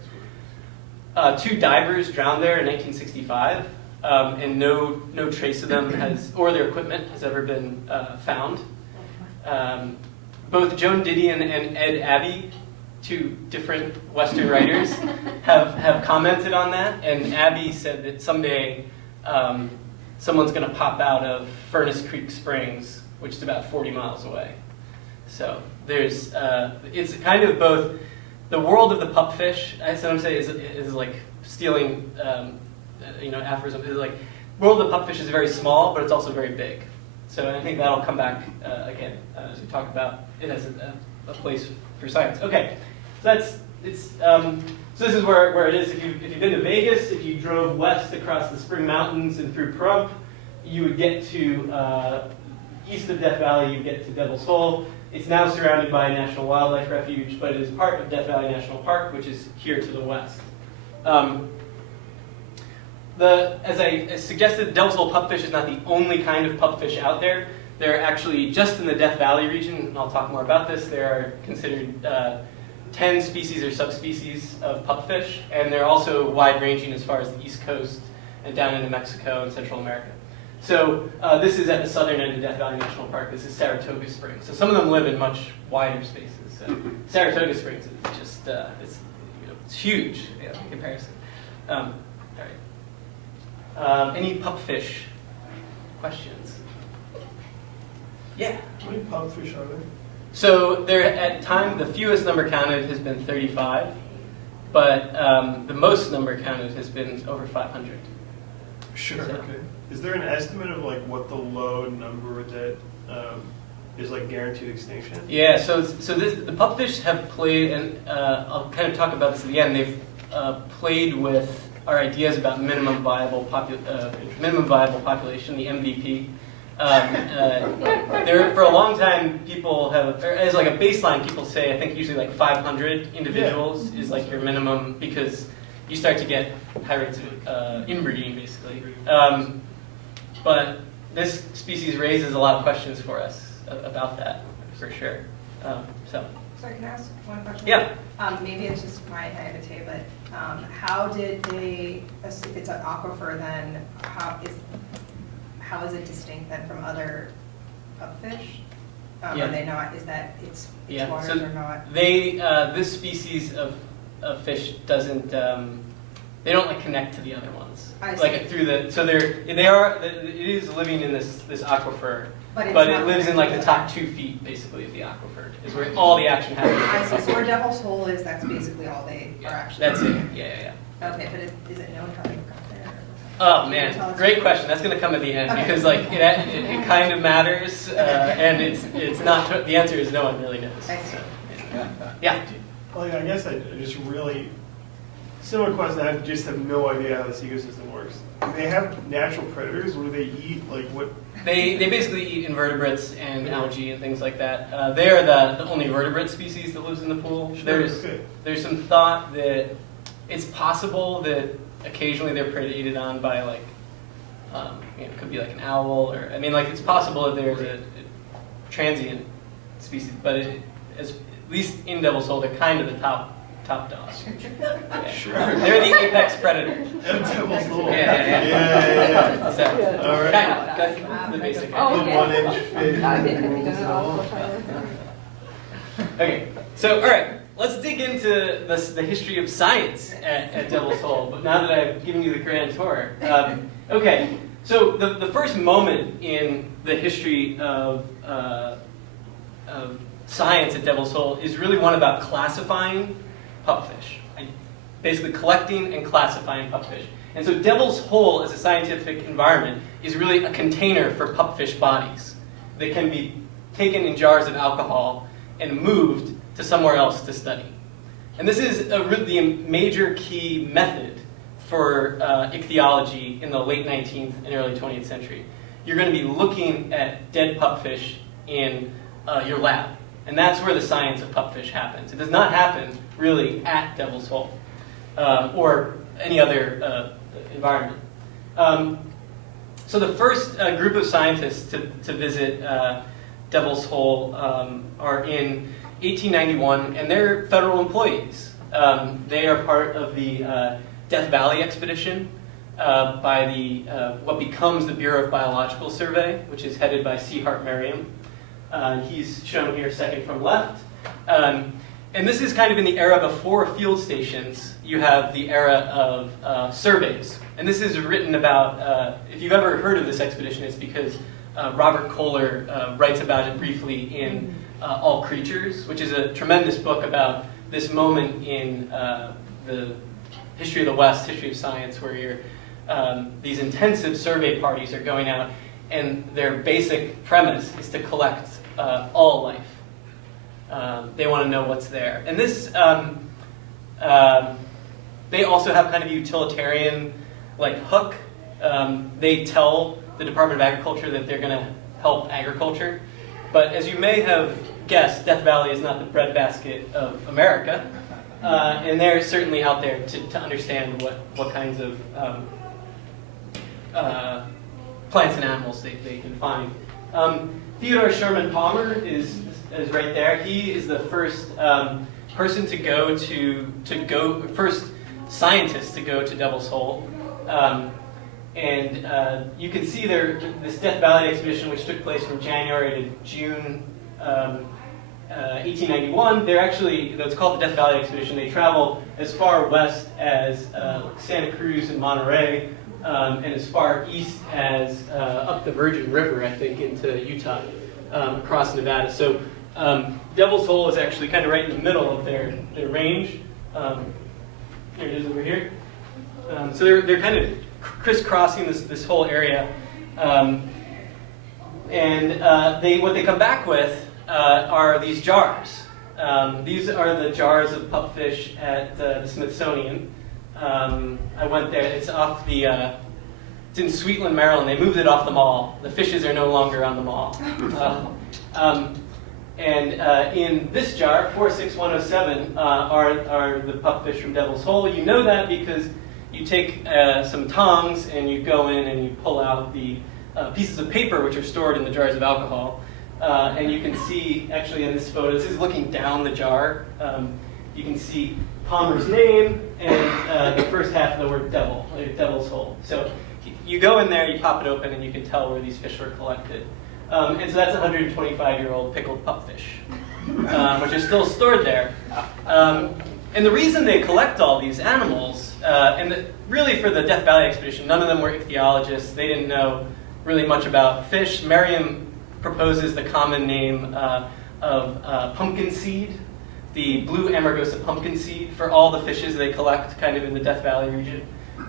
2 divers drowned there in 1965, and no trace of them or their equipment has ever been found. Both Joan Didion and Ed Abbey, 2 different Western writers, have commented on that. And Abbey said that someday someone's going to pop out of Furnace Creek Springs, which is about 40 miles away. So there's, it's kind of both the world of the pupfish. I sometimes say is like stealing, aphorism. Is like world of the pupfish is very small, but it's also very big. So I think that'll come back again as we talk about it as a place for science. Okay, so so this is where it is. If you've been to Vegas, if you drove west across the Spring Mountains and through Pahrump, you would get to east of Death Valley. You get to Devil's Hole. It's now surrounded by a National Wildlife Refuge, but it is part of Death Valley National Park, which is here to the west. As I suggested, Devil's Hole pupfish is not the only kind of pupfish out there. There are actually, just in the Death Valley region, and I'll talk more about this, there are considered 10 species or subspecies of pupfish, and they're also wide-ranging as far as the East Coast and down into Mexico and Central America. So this is at the southern end of Death Valley National Park. This is Saratoga Springs. So some of them live in much wider spaces. So Saratoga Springs is just, it's huge in comparison. All right. Any pupfish questions? Yeah? How many pupfish are there? So there, at time, the fewest number counted has been 35, but the most number counted has been over 500. Sure. So. Okay. Is there an estimate of like what the low number that is like guaranteed extinction? Yeah. So the pupfish have played, and I'll kind of talk about this at the end. They've played with our ideas about minimum viable population, the MVP. For a long time, people have, or as like a baseline, people say, I think usually like 500 individuals is like your minimum, because you start to get high rates of inbreeding, basically. But this species raises a lot of questions for us about that, for sure. Sorry, can I ask one question? Yeah. Maybe it's just my naivete, but how did they, if it's an aquifer, then how is it distinct then from other pupfish? Yeah. Are they not, is that it's Yeah. waters So or not? this species of fish doesn't, they don't like connect to the other ones. I see. Like through the, so it is living in this aquifer, But it's but not it lives in like the connected. top 2 feet basically of the aquifer, is where all the action happens. I see, so where Devil's Hole is, that's basically all they are actually. That's it, yeah. Okay, but is it known how they got there? Oh Can you tell man, us? great question. That's going to come at the end, Okay. because like it kind of matters, and it's not. The answer is no one really knows. I see. So, yeah. Well, I guess I just really similar question. I just have no idea how this ecosystem works. Do they have natural predators? What do they eat? Like what? They basically eat invertebrates and algae and things like that. They are the only vertebrate species that lives in the pool. Sure, There's some thought that it's possible that occasionally they're predated on by like, it could be like an owl, or it's possible that there's a transient species, but at least in Devil's Hole, they're kind of the top dogs. Yeah. Sure. They're the apex predators. Devil's Hole. Yeah. So, All right. kind of, that's the basic idea. Oh, The yeah. 1-inch fish. I didn't in know Devil's that. Hole. Okay, so all right, let's dig into the history of science at Devil's Hole. But now that I've given you the grand tour, okay. So the first moment in the history of science at Devil's Hole is really one about classifying pupfish, basically collecting and classifying pupfish. And so Devil's Hole as a scientific environment is really a container for pupfish bodies that can be taken in jars of alcohol and moved to somewhere else to study. And this is the major key method for ichthyology in the late 19th and early 20th century. You're going to be looking at dead pupfish in your lab. And that's where the science of pupfish happens. It does not happen really at Devil's Hole or any other environment. So the first group of scientists to visit Devil's Hole are in 1891, and they're federal employees. They are part of the Death Valley expedition by the what becomes the Bureau of Biological Survey, which is headed by C. Hart Merriam. He's shown here second from left. And this is kind of in the era before field stations. You have the era of surveys. And this is written about, if you've ever heard of this expedition, it's because Robert Kohler writes about it briefly in All Creatures, which is a tremendous book about this moment in the history of the West, history of science, where these intensive survey parties are going out, and their basic premise is to collect all life. They want to know what's there. And this, they also have kind of a utilitarian hook. They tell the Department of Agriculture that they're going to help agriculture. But as you may have guessed, Death Valley is not the breadbasket of America. And they're certainly out there to understand what kinds of plants and animals they can find. Theodore Sherman Palmer is right there. He is the first person first scientist to go to Devil's Hole. And you can see there this Death Valley expedition, which took place from January to June 1891. They're actually, it's called the Death Valley expedition. They travel as far west as Santa Cruz and Monterey, and as far east as up the Virgin River, I think, into Utah, across Nevada. So Devil's Hole is actually kind of right in the middle of their range. Here it is over here. So they're kind of crisscrossing this whole area. And what they come back with are these jars. These are the jars of pupfish at the Smithsonian. I went there. It's off the. It's in Sweetland, Maryland. They moved it off the mall. The fishes are no longer on the mall. And in this jar, 46107, are the pupfish from Devil's Hole. You know that because you take some tongs and you go in and you pull out the pieces of paper which are stored in the jars of alcohol. And you can see, actually in this photo, this is looking down the jar. You can see Palmer's name and the first half of the word devil, like Devil's Hole. So you go in there, you pop it open, and you can tell where these fish were collected. And so that's a 125-year-old pickled pupfish, which is still stored there. And the reason they collect all these animals, really for the Death Valley expedition, none of them were ichthyologists. They didn't know really much about fish. Merriam proposes the common name of pumpkin seed, the blue Amargosa pumpkin seed, for all the fishes they collect kind of in the Death Valley region.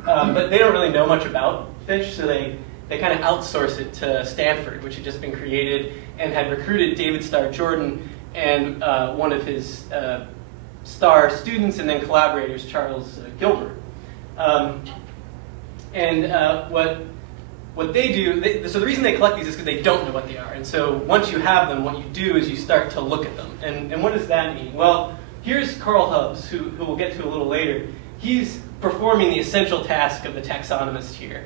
But they don't really know much about fish, so they kind of outsource it to Stanford, which had just been created and had recruited David Starr Jordan and one of his Starr students and then collaborators, Charles Gilbert. What they do, so the reason they collect these is because they don't know what they are. And so once you have them, what you do is you start to look at them. And what does that mean? Well, here's Carl Hubbs, who we'll get to a little later. He's performing the essential task of the taxonomist here,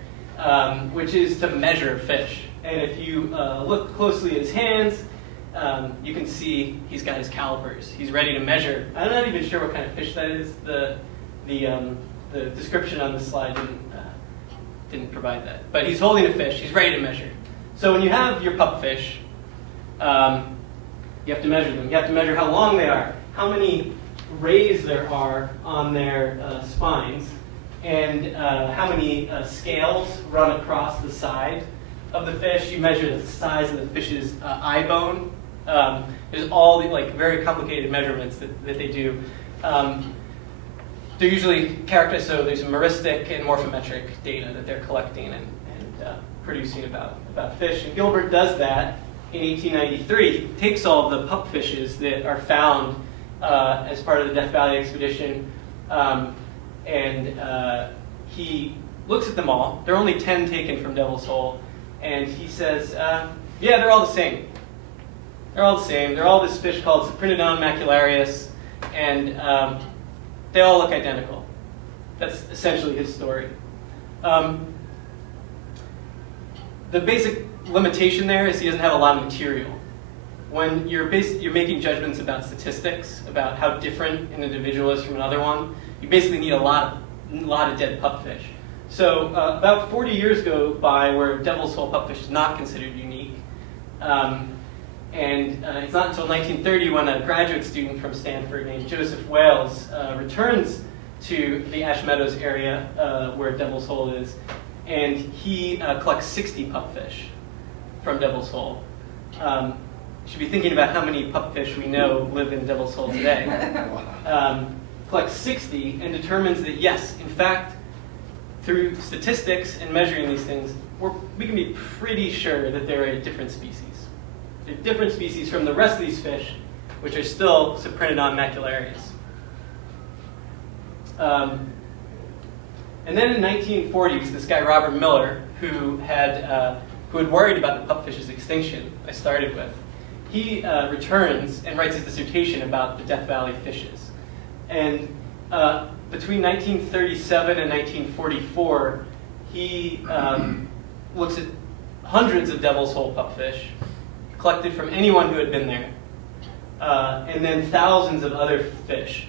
which is to measure fish. And if you look closely at his hands, you can see he's got his calipers. He's ready to measure. I'm not even sure what kind of fish that is. The description on the slide didn't provide that. But he's holding a fish. He's ready to measure. So when you have your pupfish, you have to measure them. You have to measure how long they are, how many rays there are on their spines, and how many scales run across the side of the fish. You measure the size of the fish's eye bone. There's all the very complicated measurements that they do. They're usually characterized, so there's meristic and morphometric data that they're collecting and producing about fish. And Gilbert does that in 1893. He takes all the pupfishes that are found as part of the Death Valley expedition, and he looks at them all. There are only 10 taken from Devil's Hole. And he says, yeah, they're all the same. They're all the same. They're all this fish called Cyprinodon macularius, and they all look identical. That's essentially his story. The basic limitation there is he doesn't have a lot of material. When you're making judgments about statistics, about how different an individual is from another one, you basically need a lot of dead pupfish. So about 40 years go by where Devil's Hole pupfish is not considered unique. And it's not until 1930 when a graduate student from Stanford named Joseph Wales returns to the Ash Meadows area where Devil's Hole is, and he collects 60 pupfish from Devil's Hole. Should be thinking about how many pupfish we know live in Devil's Hole today. Collects 60 and determines that yes, in fact, through statistics and measuring these things, we can be pretty sure that they're a different species. They're different species from the rest of these fish, which are still Cyprinodon macularius. And then in the 1940s, this guy Robert Miller, who had worried about the pupfish's extinction, I started with, he returns and writes his dissertation about the Death Valley fishes. And between 1937 and 1944, he looks at hundreds of Devil's Hole pupfish collected from anyone who had been there, and then thousands of other fish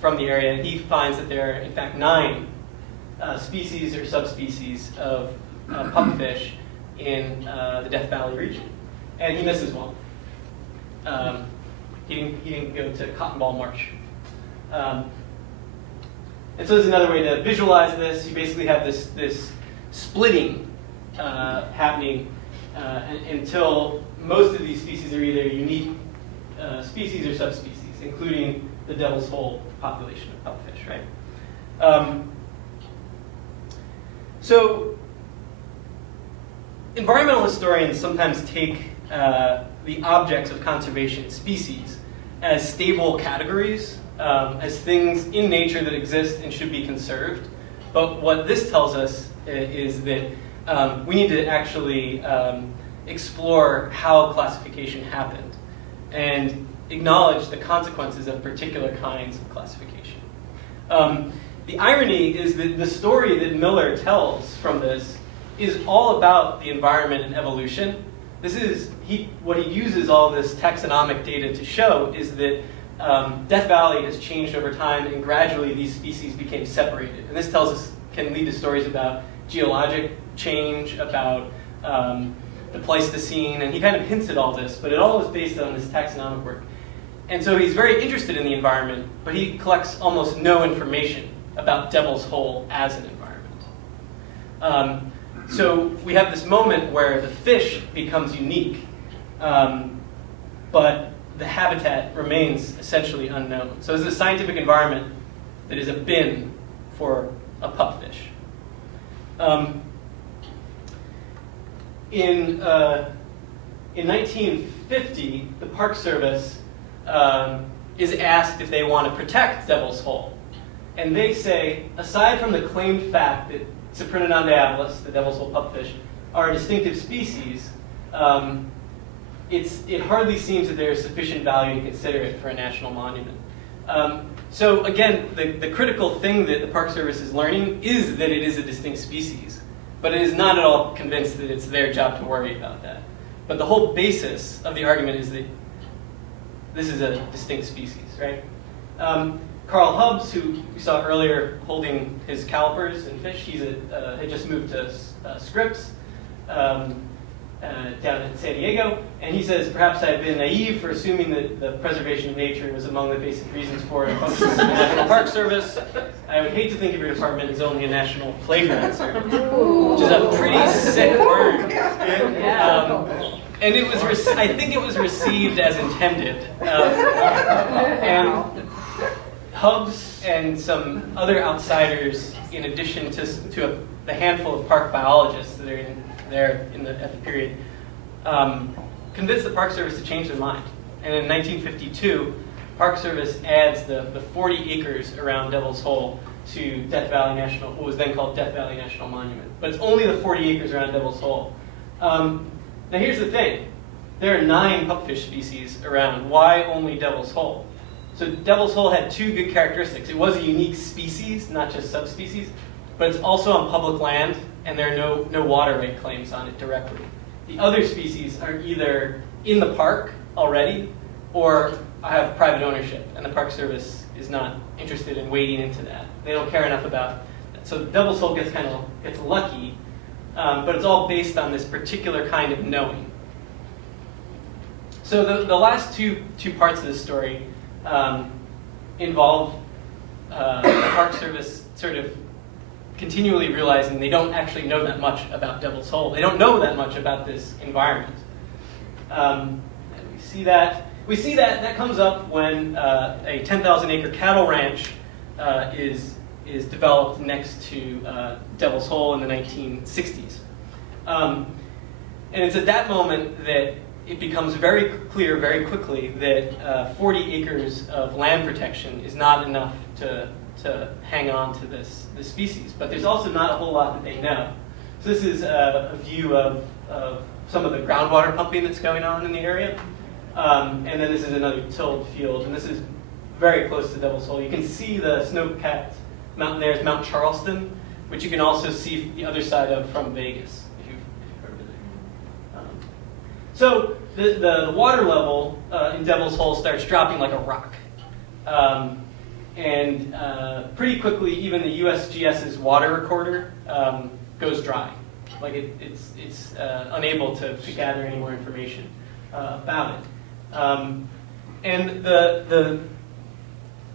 from the area. And he finds that there are, in fact, 9 species or subspecies of pupfish in the Death Valley region. And he misses one. He didn't go to Cotton Ball Marsh. And so there's another way to visualize this. You basically have this splitting happening until most of these species are either unique species or subspecies, including the Devil's Hole population of pupfish, right? So environmental historians sometimes take the objects of conservation, species, as stable categories, as things in nature that exist and should be conserved. But what this tells us is that we need to actually explore how classification happened and acknowledge the consequences of particular kinds of classification. The irony is that the story that Miller tells from this is all about the environment and evolution. This is what he uses all this taxonomic data to show is that Death Valley has changed over time, and gradually these species became separated. And this can lead to stories about geologic change, about the Pleistocene, and he kind of hints at all this, but it all is based on this taxonomic work. And so he's very interested in the environment, but he collects almost no information about Devil's Hole as an environment. So we have this moment where the fish becomes unique, but the habitat remains essentially unknown. So this is a scientific environment that is a bin for a pupfish. In 1950, the Park Service is asked if they want to protect Devil's Hole. And they say, aside from the claimed fact that Cyprinodon diabolus, the Devil's Hole pupfish, are a distinctive species, it hardly seems that there is sufficient value to consider it for a national monument. So again, the critical thing that the Park Service is learning is that it is a distinct species, but it is not at all convinced that it's their job to worry about that. But the whole basis of the argument is that this is a distinct species, right? Carl Hubbs, who we saw earlier holding his calipers and fish, he had just moved to Scripps down in San Diego, and he says, perhaps I've been naive for assuming that the preservation of nature was among the basic reasons for it functions of the National Park Service. I would hate to think of your department as only a national playground service, which is a pretty sick word. And it was, I think it was received as intended. And Hubbs and some other outsiders, in addition to the handful of park biologists that are at the period, convinced the Park Service to change their mind. And in 1952, Park Service adds the 40 acres around Devil's Hole to Death Valley National, what was then called Death Valley National Monument. But it's only the 40 acres around Devil's Hole. Now here's the thing. There are 9 pupfish species around. Why only Devil's Hole? So Devil's Hole had 2 good characteristics. It was a unique species, not just subspecies, but it's also on public land, and there are no water right claims on it directly. The other species are either in the park already, or have private ownership, and the Park Service is not interested in wading into that. They don't care enough about that. So Devil's Hole gets lucky, but it's all based on this particular kind of knowing. So the last two parts of this story involve the Park Service sort of continually realizing they don't actually know that much about Devil's Hole. They don't know that much about this environment. And we see that comes up when a 10,000 acre cattle ranch is developed next to Devil's Hole in the 1960s. And it's at that moment that it becomes very clear very quickly that 40 acres of land protection is not enough to hang on to this species. But there's also not a whole lot that they know. So this is a view of some of the groundwater pumping that's going on in the area. And then this is another tilled field, and this is very close to Devil's Hole. You can see the snow-capped mountain there is Mount Charleston, which you can also see the other side of from Vegas, if you've heard of it. So the water level in Devil's Hole starts dropping like a rock. And pretty quickly, even the USGS's water recorder goes dry. Like it's unable to gather any more information about it. And the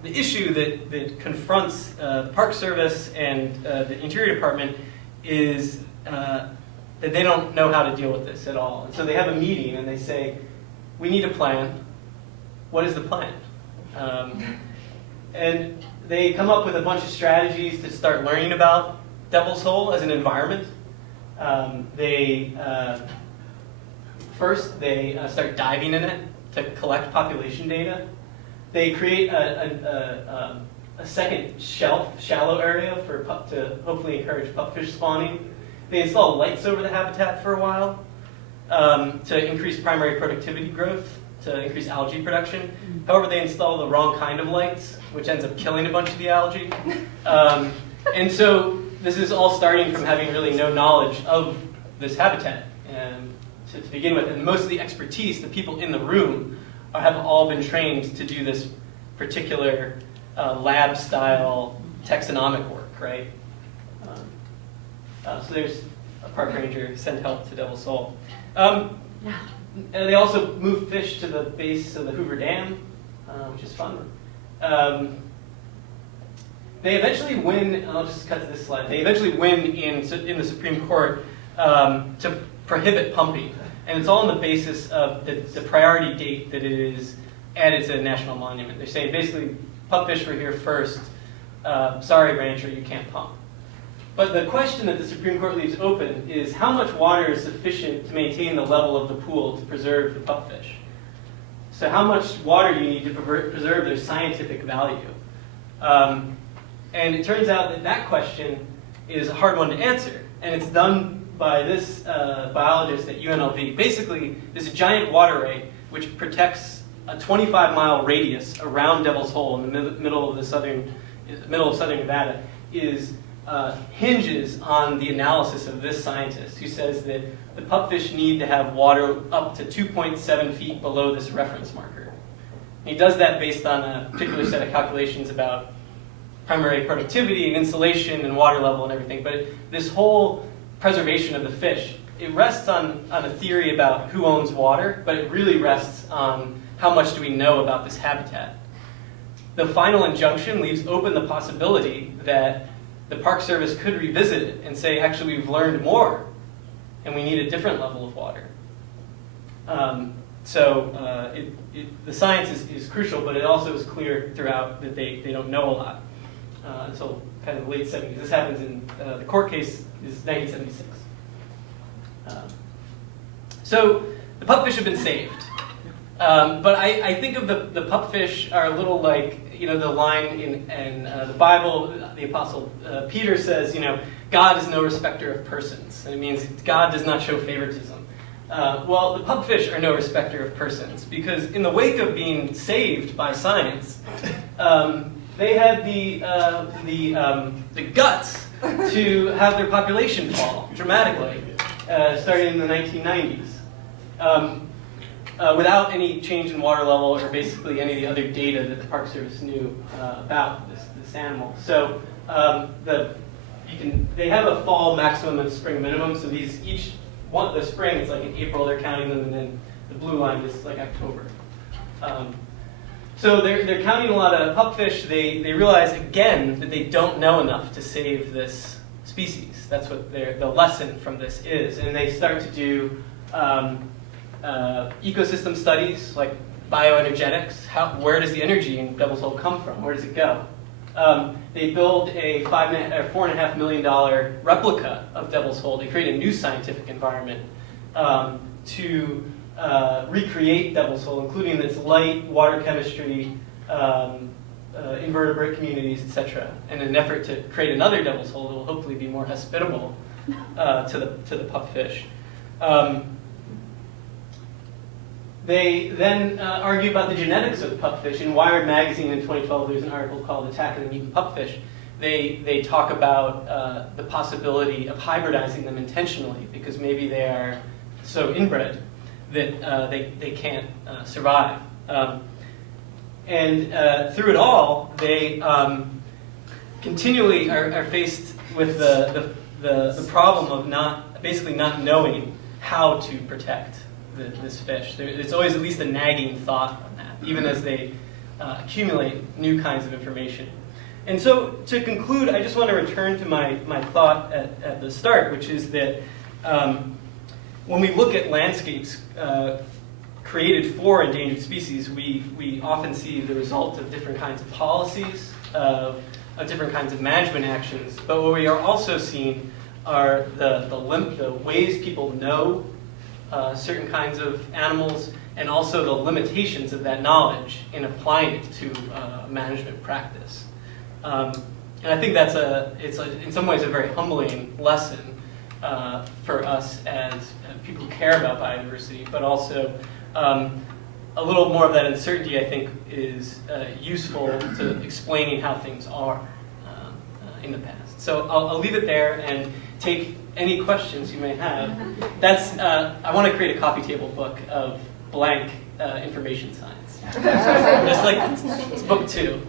issue that confronts the Park Service and the Interior Department is that they don't know how to deal with this at all. And so they have a meeting and they say, we need a plan. What is the plan? And they come up with a bunch of strategies to start learning about Devil's Hole as an environment. First, they start diving in it to collect population data. They create a second shallow area to hopefully encourage pupfish spawning. They install lights over the habitat for a while to increase primary productivity growth, to increase algae production. However, they install the wrong kind of lights, which ends up killing a bunch of the algae. And so this is all starting from having really no knowledge of this habitat to begin with. And most of the expertise, the people in the room, have all been trained to do this particular lab-style taxonomic work, right? So there's a park ranger, send help to Devil's Hole. And they also move fish to the base of the Hoover Dam, which is fun. They eventually win, I'll just cut to this slide, they eventually win in the Supreme Court to prohibit pumping. And it's all on the basis of the priority date that it is added to the national monument. They're saying basically, pupfish were here first, sorry rancher, you can't pump. But the question that the Supreme Court leaves open is how much water is sufficient to maintain the level of the pool to preserve the pupfish? So how much water do you need to preserve their scientific value? And it turns out that question is a hard one to answer. And it's done by this biologist at UNLV. Basically, this giant water right which protects a 25-mile radius around Devil's Hole in the middle of southern Nevada hinges on the analysis of this scientist who says that the pupfish need to have water up to 2.7 feet below this reference marker. And he does that based on a particular set of calculations about primary productivity and insulation and water level and everything. But this whole preservation of the fish, it rests on a theory about who owns water, but it really rests on how much do we know about this habitat. The final injunction leaves open the possibility that the Park Service could revisit it and say, actually, we've learned more, and we need a different level of water. The science is crucial, but it also is clear throughout that they don't know a lot until kind of the late 70s. This happens in the court case is 1976. So the pupfish have been saved. But I think of the pupfish are a little like the line in the Bible, the Apostle Peter says, God is no respecter of persons. And it means God does not show favoritism. Well, the pupfish are no respecter of persons, because in the wake of being saved by science, they had the guts to have their population fall dramatically, starting in the 1990s, without any change in water level or basically any of the other data that the Park Service knew about this animal. So they have a fall maximum and spring minimum. So the spring it's like in April they're counting them, and then the blue line is like October. So they're counting a lot of pupfish. They realize again that they don't know enough to save this species. That's what the lesson from this is, and they start to do ecosystem studies like bioenergetics. Where does the energy in Devil's Hole come from? Where does it go? They build a $4.5 million replica of Devil's Hole. They create a new scientific environment to recreate Devil's Hole, including its light, water chemistry, invertebrate communities, etc., in an effort to create another Devil's Hole that will hopefully be more hospitable to the pupfish. They then argue about the genetics of pupfish. In Wired magazine in 2012, there's an article called "Attack of the Mutant Pupfish." They talk about the possibility of hybridizing them intentionally, because maybe they are so inbred that they can't survive. And through it all, they continually are faced with the problem of basically not knowing how to protect this fish. There's always at least a nagging thought on that, even as they accumulate new kinds of information. And so, to conclude, I just want to return to my thought at the start, which is that when we look at landscapes created for endangered species, we often see the result of different kinds of policies, of different kinds of management actions. But what we are also seeing are the ways people know certain kinds of animals, and also the limitations of that knowledge in applying it to management practice. And I think it's in some ways a very humbling lesson for us as people who care about biodiversity, but also a little more of that uncertainty, I think, is useful to explaining how things are in the past. So I'll leave it there and take any questions you may have. I want to create a coffee table book of blank information science. Just like it's book 2.